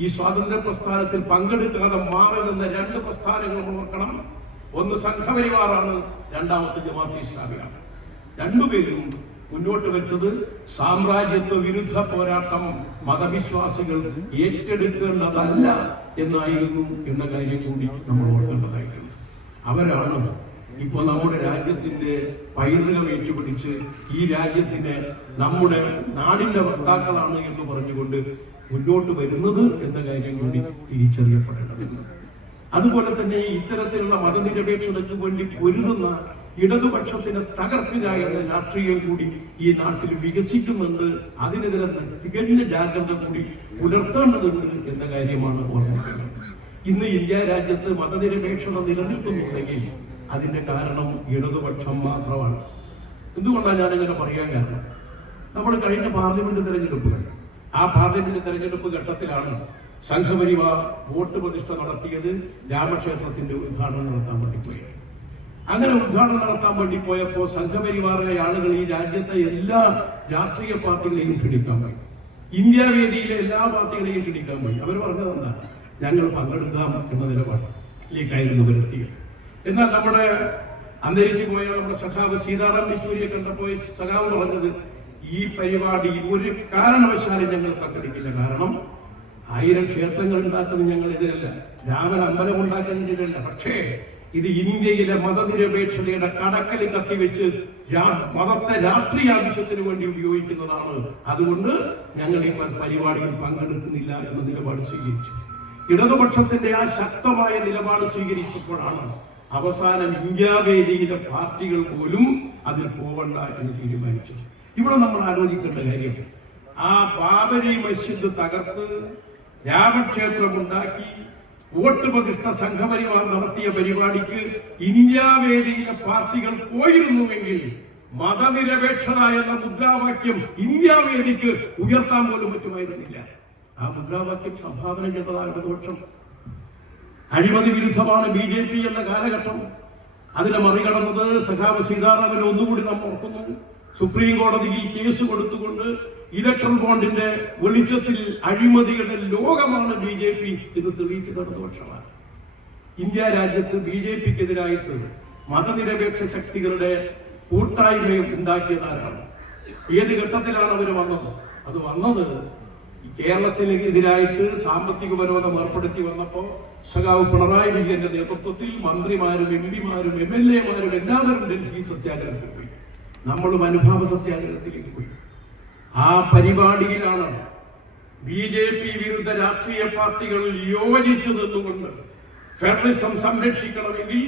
ഈ സ്വാതന്ത്ര്യ പ്രസ്ഥാനത്തിൽ പങ്കെടുക്കാതെ മാറി നിന്ന രണ്ട് പ്രസ്ഥാനങ്ങൾ ഓർക്കണം. ഒന്ന് സംഘപരിവാറാണ്, രണ്ടാമത്തെ ജമാഅത്തെ ഇസ്ലാമിയാണ്. രണ്ടുപേരും മുന്നോട്ട് വെച്ചത് സാമ്രാജ്യത്വ വിരുദ്ധ പോരാട്ടം മതവിശ്വാസികൾ ഏറ്റെടുക്കേണ്ടതല്ല എന്നായിരുന്നു എന്ന കാര്യം കൂടി നമ്മൾ ഓർക്കേണ്ടതായിട്ടുണ്ട്. അവരാണ് ഇപ്പോൾ നമ്മുടെ രാജ്യത്തിന്റെ പൈതൃകം ഏറ്റുപിടിച്ച് ഈ രാജ്യത്തിന് നമ്മുടെ നാടിന്റെ വക്താക്കളാണ് എന്ന് പറഞ്ഞുകൊണ്ട് മുന്നോട്ട് വരുന്നത് എന്ന കാര്യം കൂടി തിരിച്ചറിയപ്പെടേണ്ടതുണ്ട്. അതുപോലെ തന്നെ ഇത്തരത്തിലുള്ള മതനിരപേക്ഷതയ്ക്ക് വേണ്ടി പൊരുതുന്ന ഇടതുപക്ഷത്തിന് തകർക്കുക എന്ന രാഷ്ട്രീയം കൂടി ഈ നാട്ടിൽ വികസിക്കുന്നുണ്ട്. അതിനെതിരെ തികഞ്ഞ ജാഗ്രത കൂടി പുലർത്തേണ്ടതുണ്ട് എന്ന കാര്യമാണ് ഓർമ്മിക്കുന്നത്. ഇന്ന് ഇന്ത്യ രാജ്യത്ത് മതനിരപേക്ഷത നിലനിൽക്കുന്നുണ്ടെങ്കിൽ അതിന്റെ കാരണം ഇടതുപക്ഷം മാത്രമാണ്. എന്തുകൊണ്ടാണ് ഞാനിങ്ങനെ പറയാൻ കാരണം? നമ്മൾ കഴിഞ്ഞ പാർലമെന്റ് തെരഞ്ഞെടുപ്പുകൾ, ആ പാർലമെന്റ് തെരഞ്ഞെടുപ്പ് ഘട്ടത്തിലാണ് സംഘപരിവാർ വോട്ട് പ്രതിഷ്ഠ നടത്തിയത് രാമക്ഷേത്രത്തിന്റെ ഉദ്ഘാടനം നടത്താൻ വേണ്ടി പോയി. അങ്ങനെ ഉദ്ഘാടനം നടത്താൻ വേണ്ടി പോയപ്പോൾ സംഘപരിവാറിലെ ആളുകൾ ഈ രാജ്യത്തെ എല്ലാ രാഷ്ട്രീയ പാർട്ടികളെയും ക്ഷണിക്കാൻ പോയി. ഇന്ത്യ വേദിയിലെ എല്ലാ പാർട്ടികളെയും ക്ഷണിക്കാൻ പോയി. അവർ പറഞ്ഞത് എന്താ, ഞങ്ങൾ പങ്കെടുക്കാം എന്ന നിലപാടിലേക്കായിരുന്നു വരുത്തിയത്. എന്നാൽ നമ്മുടെ അന്തരിച്ചു പോയ നമ്മുടെ സഖാവ് സീതാറാം യെച്ചൂരിയെ കണ്ടപ്പോൾ സഖാവ് പറഞ്ഞത്, ഈ പരിപാടിയിൽ ഒരു കാരണവശാലും ഞങ്ങൾ പങ്കെടുക്കില്ല. കാരണം 1000 ക്ഷേത്രങ്ങൾ ഉണ്ടാക്കുന്നത് ഞങ്ങൾ എതിരല്ല, രാമൻ അമ്പലം ഉണ്ടാക്കുന്നതിനല്ല. പക്ഷേ ഇത് ഇന്ത്യയിലെ മതനിരപേക്ഷതയുടെ കടക്കൽ കത്തിവെച്ച് മതത്തെ രാഷ്ട്രീയ ആവശ്യത്തിന് വേണ്ടി ഉപയോഗിക്കുന്നതാണ്. അതുകൊണ്ട് ഞങ്ങൾ ഈ പരിപാടിയിൽ പങ്കെടുക്കുന്നില്ല എന്ന നിലപാട് സ്വീകരിച്ചു. ഇടതുപക്ഷത്തിന്റെ ആ ശക്തമായ നിലപാട് സ്വീകരിച്ചപ്പോഴാണ് അവസാനം ഇന്ത്യാവേദിയിലെ പാർട്ടികൾ പോലും അതിൽ പോവണ്ട എന്ന് തീരുമാനിച്ചു. ഇവിടെ നമ്മൾ ആലോചിക്കേണ്ട കാര്യം, ആ ബാബരി മസ്ജിദ് തകർത്ത് രാമക്ഷേത്രം ഉണ്ടാക്കി വോട്ട് പ്രതിഷ്ഠ സംഘപരിവാർ നടത്തിയ പരിപാടിക്ക് ഇന്ത്യാവേദിയിലെ പാർട്ടികൾ പോയിരുന്നുവെങ്കിൽ മതനിരപേക്ഷത എന്ന മുദ്രാവാക്യം ഇന്ത്യാവേദിക്ക് ഉയർത്താൻ പോലും പറ്റുമായിരുന്നില്ല. ആ മുദ്രാവാക്യം സംഭാവന ചെയ്തതാണ് ഇടതുപക്ഷം. അഴിമതി വിരുദ്ധമാണ് BJP എന്ന കാലഘട്ടം. അതിനെ മറികടന്നത് സഖാവ് സീതാറാമിനെ ഒന്നുകൂടി നാം ഓർക്കുന്നു. സുപ്രീം കോടതിയിൽ കേസ് കൊടുത്തുകൊണ്ട് ഇലക്ട്രൽ ബോണ്ടിന്റെ വെളിച്ചത്തിൽ അഴിമതികളുടെ ലോകമാണ് BJP എന്ന് തെളിയിച്ചത് ഇടതുപക്ഷമാണ്. ഇന്ത്യ രാജ്യത്ത് BJPക്കെതിരായിട്ട് മതനിരപേക്ഷ ശക്തികളുടെ കൂട്ടായ്മയും ഉണ്ടാക്കിയതാരാണ്? ഏത് ഘട്ടത്തിലാണ് അവർ വന്നത്? അത് വന്നത് കേരളത്തിനെതിരായിട്ട് സാമ്പത്തിക ഉപരോധം ഏർപ്പെടുത്തി വന്നപ്പോ സഖാവ് പിണറായി വിജയന്റെ നേതൃത്വത്തിൽ മന്ത്രിമാരും MP-മാരും MLA-മാരും എല്ലാവരും ഡൽഹി സത്യാഗ്രഹത്തിൽ പോയി. നമ്മളും അനുഭാവ സത്യാഗ്രഹത്തിലേക്ക് പോയി. ആ പരിപാടിയിലാണ് BJP വിരുദ്ധ രാഷ്ട്രീയ പാർട്ടികൾ യോജിച്ചു നിന്നുകൊണ്ട് ഫെഡറലിസം സംരക്ഷിക്കണമെങ്കിൽ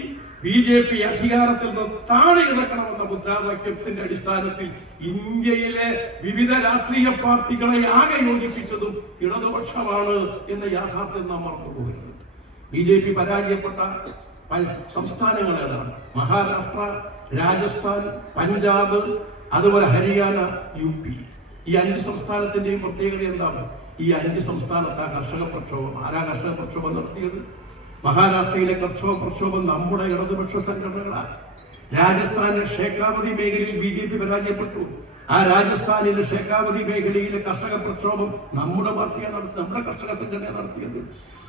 BJP അധികാരത്തിൽ നിന്ന് താഴെ ഇറക്കണമെന്ന മുദ്രാവാക്യത്തിന്റെ അടിസ്ഥാനത്തിൽ ഇന്ത്യയിലെ വിവിധ രാഷ്ട്രീയ പാർട്ടികളെ ആകെ യോജിപ്പിച്ചതും ഇടതുപക്ഷമാണ് എന്ന യാഥാർത്ഥ്യം നാം മറന്നുപോകരുത്. BJP പരാജയപ്പെട്ട സംസ്ഥാനങ്ങൾ ഏതാണ്? മഹാരാഷ്ട്ര, രാജസ്ഥാൻ, പഞ്ചാബ്, അതുപോലെ ഹരിയാന, UP. ഈ 5 സംസ്ഥാനത്തിന്റെയും പ്രത്യേകത എന്താണ്? ഈ 5 സംസ്ഥാനത്ത് കർഷക പ്രക്ഷോഭം ആരാ കർഷക പ്രക്ഷോഭം നടത്തിയത്? മഹാരാഷ്ട്രയിലെ പ്രക്ഷോഭം നമ്മുടെ ഇടതുപക്ഷ സംഘടനകളാണ്. രാജസ്ഥാനിലെ ഷേഖാവതി മേഖലയിൽ BJP പരാജയപ്പെട്ടു. ആ രാജസ്ഥാനിലെ ഷേഖാവതി മേഖലയിലെ കർഷക പ്രക്ഷോഭം നമ്മുടെ പാർട്ടിയാണ് നടത്തുന്നത്, നമ്മുടെ കർഷക സംഘടന നടത്തിയത്.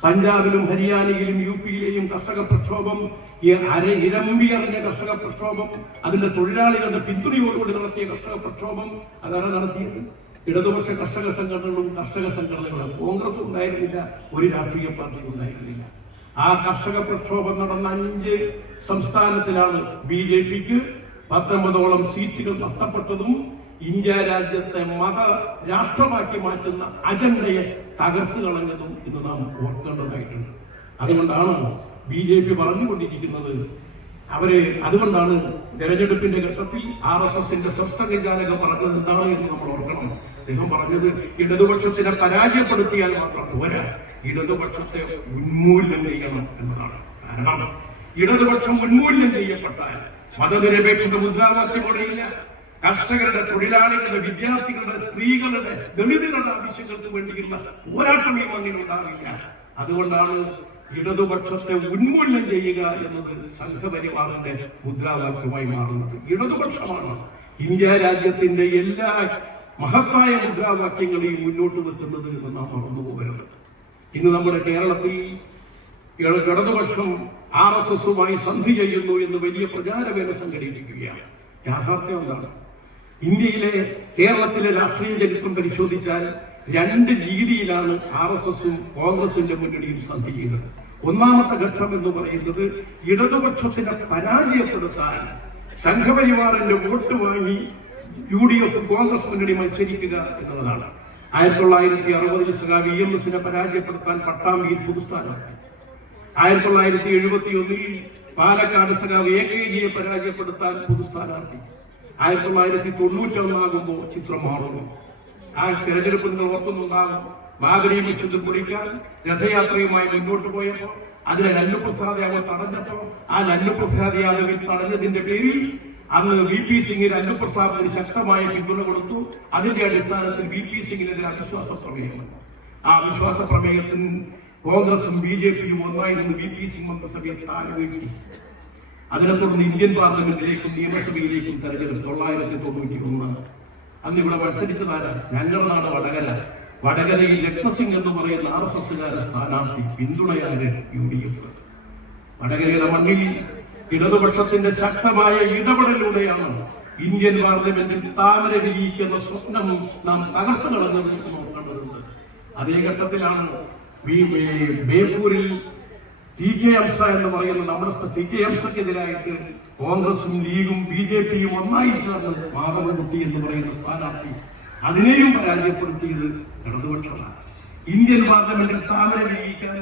പഞ്ചാബിലും ഹരിയാനയിലും UP-യിലെയും കർഷക പ്രക്ഷോഭം, ഇരമ്പിയറിഞ്ഞ കർഷക പ്രക്ഷോഭം, അതിന്റെ തൊഴിലാളികളുടെ പിന്തുണയോടുകൂടി നടത്തിയ കർഷക പ്രക്ഷോഭം അതാണ് നടത്തിയത്. ഇടതുപക്ഷ കർഷക സംഘടനകളും കർഷക സംഘടനകളും കോൺഗ്രസ് ഉണ്ടായിരുന്നില്ല, ഒരു രാഷ്ട്രീയ പാർട്ടി ഉണ്ടായിരുന്നില്ല. ആ കർഷക പ്രക്ഷോഭം നടന്ന 5 സംസ്ഥാനത്തിലാണ് BJPക്ക് 19ഓളം സീറ്റുകൾ നഷ്ടപ്പെട്ടതും ഇന്ത്യ രാജ്യത്തെ മത രാഷ്ട്രമാക്കി മാറ്റുന്ന അജണ്ടയെ തകർത്തു കളഞ്ഞതും ഇന്ന് നാം ഓർക്കേണ്ടതായിട്ടുണ്ട്. അതുകൊണ്ടാണ് BJP പറഞ്ഞുകൊണ്ടിരിക്കുന്നത്, അതുകൊണ്ടാണ് തെരഞ്ഞെടുപ്പിന്റെ ഘട്ടത്തിൽ RSSന്റെ ശസ്ത്രവിചാരകം പറഞ്ഞത് എന്താണ് എന്ന് നമ്മൾ ഓർക്കണം. അദ്ദേഹം പറഞ്ഞത് ഇടതുപക്ഷത്തിനെ പരാജയപ്പെടുത്തിയാൽ മാത്രം പോരാ, ഇടതുപക്ഷത്തെ ഉന്മൂലനം ചെയ്യണം എന്നതാണ്. കാരണം ഇടതുപക്ഷം ഉന്മൂലനം ചെയ്യപ്പെട്ടാൽ മതനിരപേക്ഷത മുദ്രാവാക്യമോടെയില്ല, കർഷകരുടെ, തൊഴിലാളികളുടെ, വിദ്യാർത്ഥികളുടെ, സ്ത്രീകളുടെ, ദളിതരുടെ ആവശ്യങ്ങൾക്ക് വേണ്ടിയുള്ള പോരാട്ടമേ അങ്ങനെ ഉണ്ടാവില്ല. അതുകൊണ്ടാണ് ഇടതുപക്ഷത്തെ ഉന്മൂലനം ചെയ്യുക എന്നത് സംഘപരിവാറിന്റെ മുദ്രാവാക്യമായി മാറുന്നത്. ഇടതുപക്ഷമാണ് ഇന്ത്യ രാജ്യത്തിന്റെ എല്ലാ മഹത്തായ മുദ്രാവാക്യങ്ങളെയും മുന്നോട്ട് വെക്കുന്നത് എന്ന് നാം മറന്നുപോകരുത്. ഇന്ന് നമ്മുടെ കേരളത്തിൽ ഇടതുപക്ഷം RSSുമായി സന്ധി ചെയ്യുന്നു എന്ന് വലിയ പ്രചാരവേല സംഘടിപ്പിക്കുകയാണ്. യാഥാർത്ഥ്യം എന്താണ്? ഇന്ത്യയിലെ കേരളത്തിലെ രാഷ്ട്രീയ ചരിത്രം പരിശോധിച്ചാൽ 2 രീതിയിലാണ് RSSും കോൺഗ്രസിന്റെ മുന്നണിയും സന്ധി ചെയ്യുന്നത്. ഒന്നാമത്തെ ഘട്ടം എന്ന് പറയുന്നത് ഇടതുപക്ഷത്തിനെ പരാജയപ്പെടുത്താൻ സംഘപരിവാറിന്റെ വോട്ട് വാങ്ങി UDF കോൺഗ്രസ് മുന്നണി മത്സരിക്കുക എന്നുള്ളതാണ്. 1960 സഖാവ് EMSനെ പരാജയപ്പെടുത്താൻ പട്ടാമ്പിയിൽ പുതുസ്ഥാനം. 1971 പാലക്കാട് സഖാവ് AKGയെ പരാജയപ്പെടുത്താൻ പുതുസ്ഥാനാർത്ഥി. 1991 ആകുമ്പോൾ ചിത്രം മാറുന്നു. ആ തെരഞ്ഞെടുപ്പ് നിങ്ങൾ ഓർക്കുന്നുണ്ടാകും. ബാബരി മസ്ജിദ് പൊളിക്കാൻ രഥയാത്രയുമായി മുന്നോട്ട് പോയപ്പോൾ അതിനെ ലല്ലു പ്രസാദ് യാദവ് തടഞ്ഞപ്പോ ആ ലല്ലു പ്രസാദ് യാദവിൽ തടഞ്ഞതിന്റെ പേരിൽ അന്ന് VP സിംഗ് ലല്ലു പ്രസാദിന് ശക്തമായ പിന്തുണ കൊടുത്തു. അതിന്റെ അടിസ്ഥാനത്തിൽ VP സിംഗിനെതിരെ അവിശ്വാസ പ്രമേയം വന്നു. ആ വിശ്വാസ പ്രമേയത്തിന് കോൺഗ്രസും BJPയും ഒന്നായിരുന്നു VP സിംഗ് മന്ത്രിസഭയെ താഴെ വീഴ്ത്തി. അതിനെ തുടർന്ന് ഇന്ത്യൻ പാർലമെന്റിലേക്കും നിയമസഭയിലേക്കും തെരഞ്ഞെടുപ്പ് 1991. അന്ന് ഇവിടെ മത്സരിച്ചതാരാ? ഞങ്ങളുടെ നാട് വടകര. വടകരയിൽ രത്നസിംഗ് എന്ന് പറയുന്ന RSSകാര സ്ഥാനാർത്ഥി, പിന്തുണയാര് UDF. വടകരയുടെ മണ്ണിൽ ഇടതുപക്ഷത്തിന്റെ ശക്തമായ ഇടപെടലിലൂടെയാണ് ഇന്ത്യൻ പാർലമെന്റിൽ താമര വിരിയിക്കുന്ന സ്വപ്നം നാം തകർത്തു കളഞ്ഞത് നോക്കേണ്ടതുണ്ട്. അതേ ഘട്ടത്തിലാണ് ബേപ്പൂരിൽ TK ഹംസ എന്ന് പറയുന്ന നമ്മുടെ TK ഹംസക്കെതിരായിട്ട് കോൺഗ്രസും ലീഗും BJPയും ഒന്നായി ചേർന്ന് മാധവൻകുട്ടി എന്ന് പറയുന്ന സ്ഥാനാർത്ഥി, അതിനെയും പരാജയപ്പെടുത്തിയത് ഇടതുപക്ഷമാണ്. ഇന്ത്യൻ പാർലമെന്റിൽ താമര വിരിയിക്കാൻ,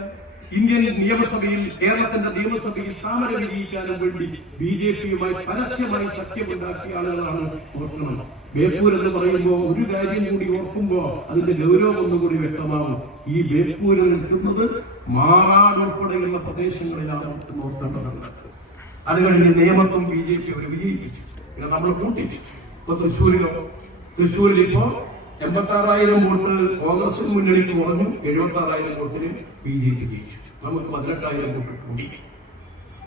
ഇന്ത്യൻ നിയമസഭയിൽ, കേരളത്തിന്റെ നിയമസഭയിൽ താമര വിരിയിക്കാനും വേണ്ടി BJPയുമായി പരസ്യമായി സഖ്യമുണ്ടാക്കിയ ആളുകളാണ് ഓർക്കണം. ബേപ്പൂർ എന്ന് പറയുമ്പോൾ ഒരു കാര്യം കൂടി ഓർക്കുമ്പോൾ അതിന്റെ ഗൗരവം ഒന്നുകൂടി വ്യക്തമാകും. ഈ ബേപ്പൂരിൽ നിൽക്കുന്നത് മാറാട് ഉൾപ്പെടെയുള്ള പ്രദേശങ്ങളിലാണ് നോക്കേണ്ടതുണ്ട്. അത് കഴിഞ്ഞ് നേമത്തും BJP അവർ വിജയിപ്പിച്ചു. നമ്മൾ കൂട്ടിച്ചു. ഇപ്പൊ തൃശ്ശൂരിൽ ഇപ്പോ 86,000 വോട്ട് കോൺഗ്രസ് മുന്നണിക്ക് കുറഞ്ഞു, 76,000 വോട്ടിന് BJP ജയിച്ചു. നമുക്ക് 18,000 വോട്ട് കൂടി.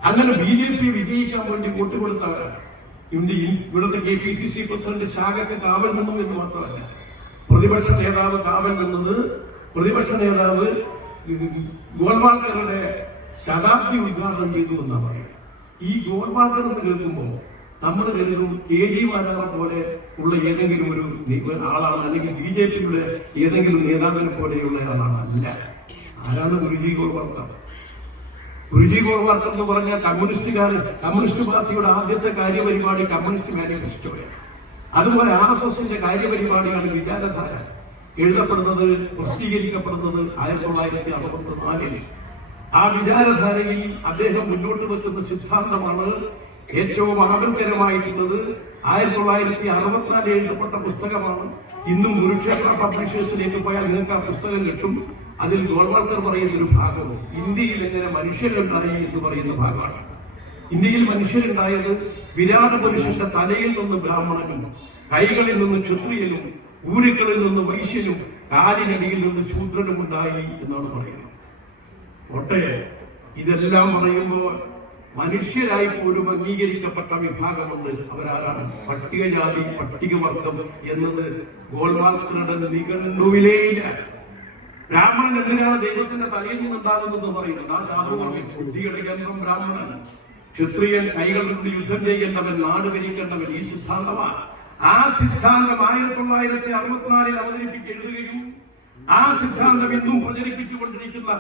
അങ്ങനെ BJP വിജയിക്കാൻ വേണ്ടി വോട്ട് കൊടുത്തവരാണ്. ഇവിടുത്തെ KPCC പ്രസിഡന്റ് ശാഖക്ക് കാവൽ നിന്നും എന്ന് മാത്രമല്ല, പ്രതിപക്ഷ നേതാവ് കാവൽ നിന്നത്, പ്രതിപക്ഷ നേതാവ് ഗോൾവാൾക്കറുടെ ശതാബ്ദി ഉദ്ഘാടനം ചെയ്തു എന്നാണ് പറയുന്നത്. ഈ ഗോൾവാൾക്കർ എന്ന് കേൾക്കുമ്പോൾ നമ്മൾ കരുതും KG മാരാറെ പോലെ ഉള്ള ഏതെങ്കിലും ഒരു ആളാണ്, അല്ലെങ്കിൽ BJPയുടെ ഏതെങ്കിലും നേതാവിനെ പോലെയുള്ള ആളാണ്. അല്ല. ആരാണ് ഗുരുജി ഗോൾവാൾക്കർ? ഗുരുജി ഗോൾവാൾക്കർ എന്ന് പറഞ്ഞാൽ കമ്മ്യൂണിസ്റ്റ് പാർട്ടിയുടെ ആദ്യത്തെ കാര്യപരിപാടി കമ്മ്യൂണിസ്റ്റ് മാനിഫെസ്റ്റോയാണ്. അതുപോലെ RSSന്റെ കാര്യപരിപാടിയാണ് വിചാരധാര. എഴുതപ്പെടുന്നത്, പ്രസിദ്ധീകരിക്കപ്പെടുന്നത് 1964. ആ വിചാരധാരയിൽ അദ്ദേഹം മുന്നോട്ട് വെക്കുന്ന സിദ്ധാന്തമാണ് ഏറ്റവും ആകർഷകരമായിട്ടുള്ളത്. 1964 എഴുതപ്പെട്ട പുസ്തകമാണ്. ഇന്നും കുരുക്ഷേത്ര പബ്ലിഷേഴ്സിലേക്ക് പോയാൽ നിങ്ങൾക്ക് ആ പുസ്തകം കിട്ടും. അതിൽ ഗോൾവാൾക്കർ പറയുന്ന ഒരു ഭാഗവും ഇന്ത്യയിൽ എങ്ങനെ മനുഷ്യരുണ്ടായി എന്ന് പറയുന്ന ഭാഗമാണ്. ഇന്ത്യയിൽ മനുഷ്യരുണ്ടായത് വിരാട് പുരുഷന്റെ തലയിൽ നിന്ന് ബ്രാഹ്മണനും, കൈകളിൽ നിന്ന് ക്ഷത്രിയനും, ഊരുക്കളിൽ നിന്ന് വൈശ്യനും, കാലിനടിയിൽ നിന്ന് ശൂദ്രനും ഉണ്ടായി എന്നാണ് പറയുന്നത്. ഒട്ടെ ഇതെല്ലാം പറയുമ്പോൾ മനുഷ്യരായി പോലും അംഗീകരിക്കപ്പെട്ട വിഭാഗമുണ്ട്. അവരാരാണ്? പട്ടികജാതി, പട്ടികവർഗം എന്നത് ഗോൾവാൾക്കറുടെ നിഘണ്ടുവിലേയില്ല. ബ്രാഹ്മണൻ എന്തിനാണ് ദൈവത്തിന്റെ തലയിൽ നിന്നുണ്ടാകുന്നത് പറയുന്നത്? ആ സാധുവാണ്. ബുദ്ധിയുടെ കേന്ദ്രം ബ്രാഹ്മണൻ. ക്ഷത്രിയൻ കൈകൾ കൊണ്ട് യുദ്ധം ചെയ്യേണ്ടവൻ, നാട് ഭരിക്കേണ്ടവൻ. ഈ സിദ്ധാന്തമാണ്. ആ സിദ്ധാന്തം 1964 അവതരിപ്പിച്ചെഴുതുകയും ആ സിദ്ധാന്തം ഇന്നും പ്രചരിപ്പിച്ചുകൊണ്ടിരിക്കുന്ന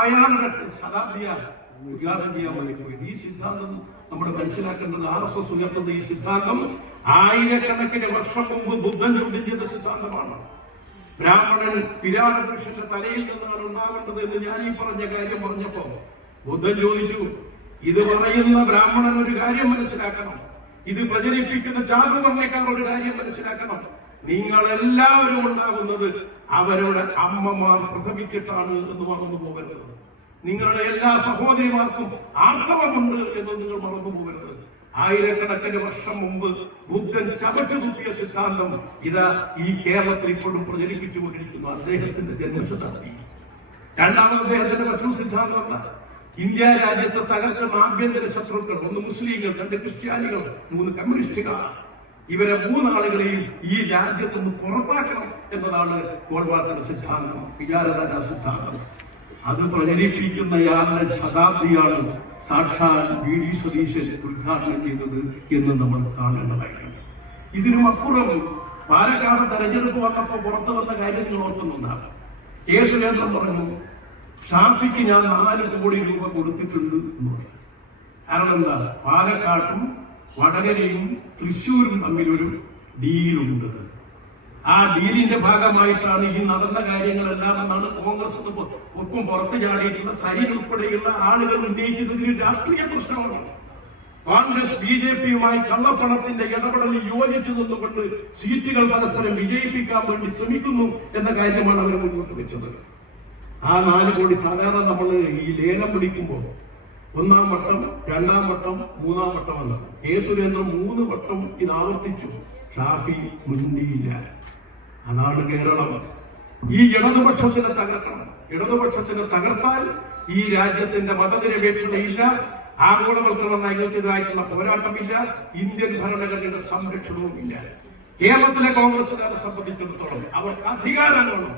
അയാളുടെ ശതാബ്ദിയ ഉദ്ഘാടനം ചെയ്യാൻ വേണ്ടി പോയി. ഈ സിദ്ധാന്തം നമ്മൾ മനസ്സിലാക്കേണ്ടത്, RSS ഉയർത്തുന്ന ഈ സിദ്ധാന്തം ആയിരക്കണക്കിന് വർഷം മുമ്പ് ബുദ്ധൻ ചോദ്യം ചെയ്ത സിദ്ധാന്തമാണ്. ബ്രാഹ്മണൻ വിരാട് പുരുഷന്റെ തലയിൽ നിന്നാണ് ഉണ്ടാകേണ്ടത് എന്ന് ഞാൻ ഈ പറഞ്ഞ കാര്യം പറഞ്ഞപ്പോ ബുദ്ധൻ ചോദിച്ചു, ഇത് പറയുന്ന ബ്രാഹ്മണൻ ഒരു കാര്യം മനസ്സിലാക്കണം, ഇത് പ്രചരിപ്പിക്കുന്ന ചാതുവർണ്ണക്കാർ ഒരു കാര്യം മനസ്സിലാക്കണം, നിങ്ങളെല്ലാവരും ഉണ്ടാകുന്നത് അവരുടെ അമ്മമാർ പ്രസവിച്ചിട്ടാണ് എന്ന് മറന്നു പോകരുത്. നിങ്ങളുടെ എല്ലാ സഹോദരിമാർക്കും ആർത്തവമുണ്ട് എന്ന് നിങ്ങൾ മറന്നു പോകരുത്. ആയിരക്കണക്കിന് വർഷം മുമ്പ് ബുദ്ധൻ ചവച്ചു തുപ്പിയ സിദ്ധാന്തം ഇതാ ഈ കേരളത്തിൽ ഇപ്പോഴും പ്രചരിപ്പിച്ചുകൊണ്ടിരിക്കുന്നു. അദ്ദേഹത്തിന്റെ ജന്മശതാബ്ദി. രണ്ടാമത് അദ്ദേഹത്തിന്റെ മറ്റൊരു സിദ്ധാന്തമല്ല. ഇന്ത്യ രാജ്യത്തെ തകർക്കുന്ന ആഭ്യന്തര ശത്രുക്കൾ, 1 മുസ്ലിങ്ങൾ, 2 ക്രിസ്ത്യാനികൾ, 3 കമ്മ്യൂണിസ്റ്റുകാർ, ഇവരെ 3 ആളുകളെയും ഈ രാജ്യത്തുനിന്ന് പുറത്താക്കണം എന്നതാണ് ഗോൾവാൾക്കറുടെ സിദ്ധാന്തം, വിചാരധാര സിദ്ധാന്തം. അത് പ്രചരിപ്പിക്കുന്നയാളുടെ ശതാബ്ദിയാണ് സാക്ഷാൽ VD സതീശൻ ഉദ്ഘാടനം ചെയ്തത് എന്ന് നമ്മൾ കാണേണ്ടതായിട്ടുണ്ട്. ഇതിനും അപ്പുറം പാലക്കാട് തെരഞ്ഞെടുപ്പ് വന്നപ്പോൾ പുറത്തു വന്ന കാര്യങ്ങൾ ഓർക്കുന്നുണ്ടാകും. കെ സുരേന്ദ്രൻ പറഞ്ഞു, ഷാഫിക്ക് ഞാൻ 4 കോടി രൂപ കൊടുത്തിട്ടുണ്ട് എന്ന് പറഞ്ഞു. കാരണം എന്താ? പാലക്കാട്ടും വടകരയും തൃശ്ശൂരും തമ്മിലൊരു ഡീലുണ്ട്. ആ ഡീലിന്റെ ഭാഗമായിട്ടാണ് ഈ നടന്ന കാര്യങ്ങളെല്ലാം എന്നാണ് കോൺഗ്രസ് ഒപ്പം പുറത്തു ചാടിയിട്ടുള്ള സൈൻ ഉൾപ്പെടെയുള്ള ആളുകൾ ഉന്നയിക്കുന്നതിന് രാഷ്ട്രീയ പ്രശ്നമാണ്. കോൺഗ്രസ് BJPയുമായി കള്ളപ്പണത്തിന്റെ ഇടപെടലിൽ യോജിച്ചു നിന്നുകൊണ്ട് സീറ്റുകൾ പരസ്പരം വിജയിപ്പിക്കാൻ വേണ്ടി ശ്രമിക്കുന്നു എന്ന കാര്യമാണ് അവർ മുന്നോട്ട് വെച്ചത്. ആ 4 കോടി സാധാരണ നമ്മൾ ഈ ലേലം പിടിക്കുമ്പോൾ 1-ാം വട്ടം, 2-ാം വട്ടം, 3-ാം വട്ടമല്ല. കെ സുരേന്ദ്രൻ 3 വട്ടം ഇത് ആവർത്തിച്ചു. ഷാഫി മുൻപില്ല. അതാണ് കേരളം. ഈ ഇടതുപക്ഷത്തിനെ തകർക്കണം. ഇടതുപക്ഷത്തിനെ തകർത്താൽ ഈ രാജ്യത്തിന്റെ മതനിരപേക്ഷതയില്ല, ആഗോളവൽക്കരണ നയങ്ങൾക്കെതിരായിട്ടുള്ള പോരാട്ടമില്ല, ഇന്ത്യൻ ഭരണഘടനയുടെ സംരക്ഷണവുമില്ല. കേരളത്തിലെ കോൺഗ്രസുകാരെ സംബന്ധിച്ചിടത്തോളം അവർക്ക് അധികാരം വേണം.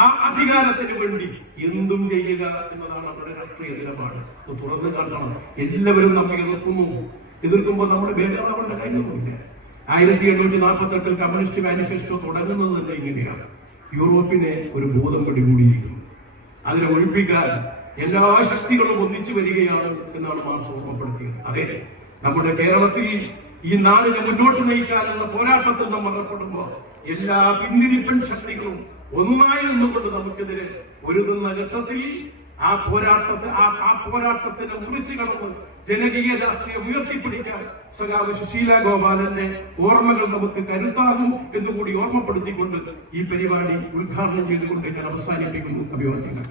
ആ അധികാരത്തിന് വേണ്ടി എന്തും ചെയ്യുക എന്നതാണ് അവരുടെ രാഷ്ട്രീയ നിലപാട്. തുറന്നു കാണണം. എല്ലാവരും നമ്മെ എതിർക്കുമ്പോൾ നമ്മുടെ ബേജാറാവേണ്ട കാര്യമൊന്നുമില്ല. 1848 കമ്മ്യൂണിസ്റ്റ് മാനിഫെസ്റ്റോ തുടങ്ങുന്നത് തന്നെ ഇങ്ങനെയാണ്. യൂറോപ്പിനെ ഒരു ബോധം പിടികൂടിയിരിക്കുന്നു. അതിനെ ഒഴിപ്പിക്കാൻ എല്ലാ ശക്തികളും ഒന്നിച്ചു വരികയാണ് എന്നാണ് മാർക്സ് ഓർമ്മപ്പെടുത്തിയത്. അതെ, നമ്മുടെ കേരളത്തിൽ ഈ നാടിനെ മുന്നോട്ട് നയിക്കാനുള്ള പോരാട്ടത്തിൽ നമ്മൾ ഏർപ്പെടുമ്പോൾ എല്ലാ പിന്തിരിപ്പൻ ശക്തികളും ഒന്നായി നിന്നുകൊണ്ട് നമുക്കെതിരെ ഒരുതുന്ന ഘട്ടത്തിൽ ആ പോരാട്ടത്തിന് മുറിച്ചു കടന്ന് ജനകീയ രാഷ്ട്രീയം ഉയർത്തിപ്പിടിക്കാൻ സഖാവ് സുശീല ഗോപാലന്റെ ഓർമ്മകൾ നമുക്ക് കരുത്താകും എന്നുകൂടി ഓർമ്മപ്പെടുത്തിക്കൊണ്ട് ഈ പരിപാടി ഉദ്ഘാടനം ചെയ്തുകൊണ്ട് ഞാൻ അവസാനിപ്പിക്കുന്നു. അഭിവാദ്യങ്ങൾ.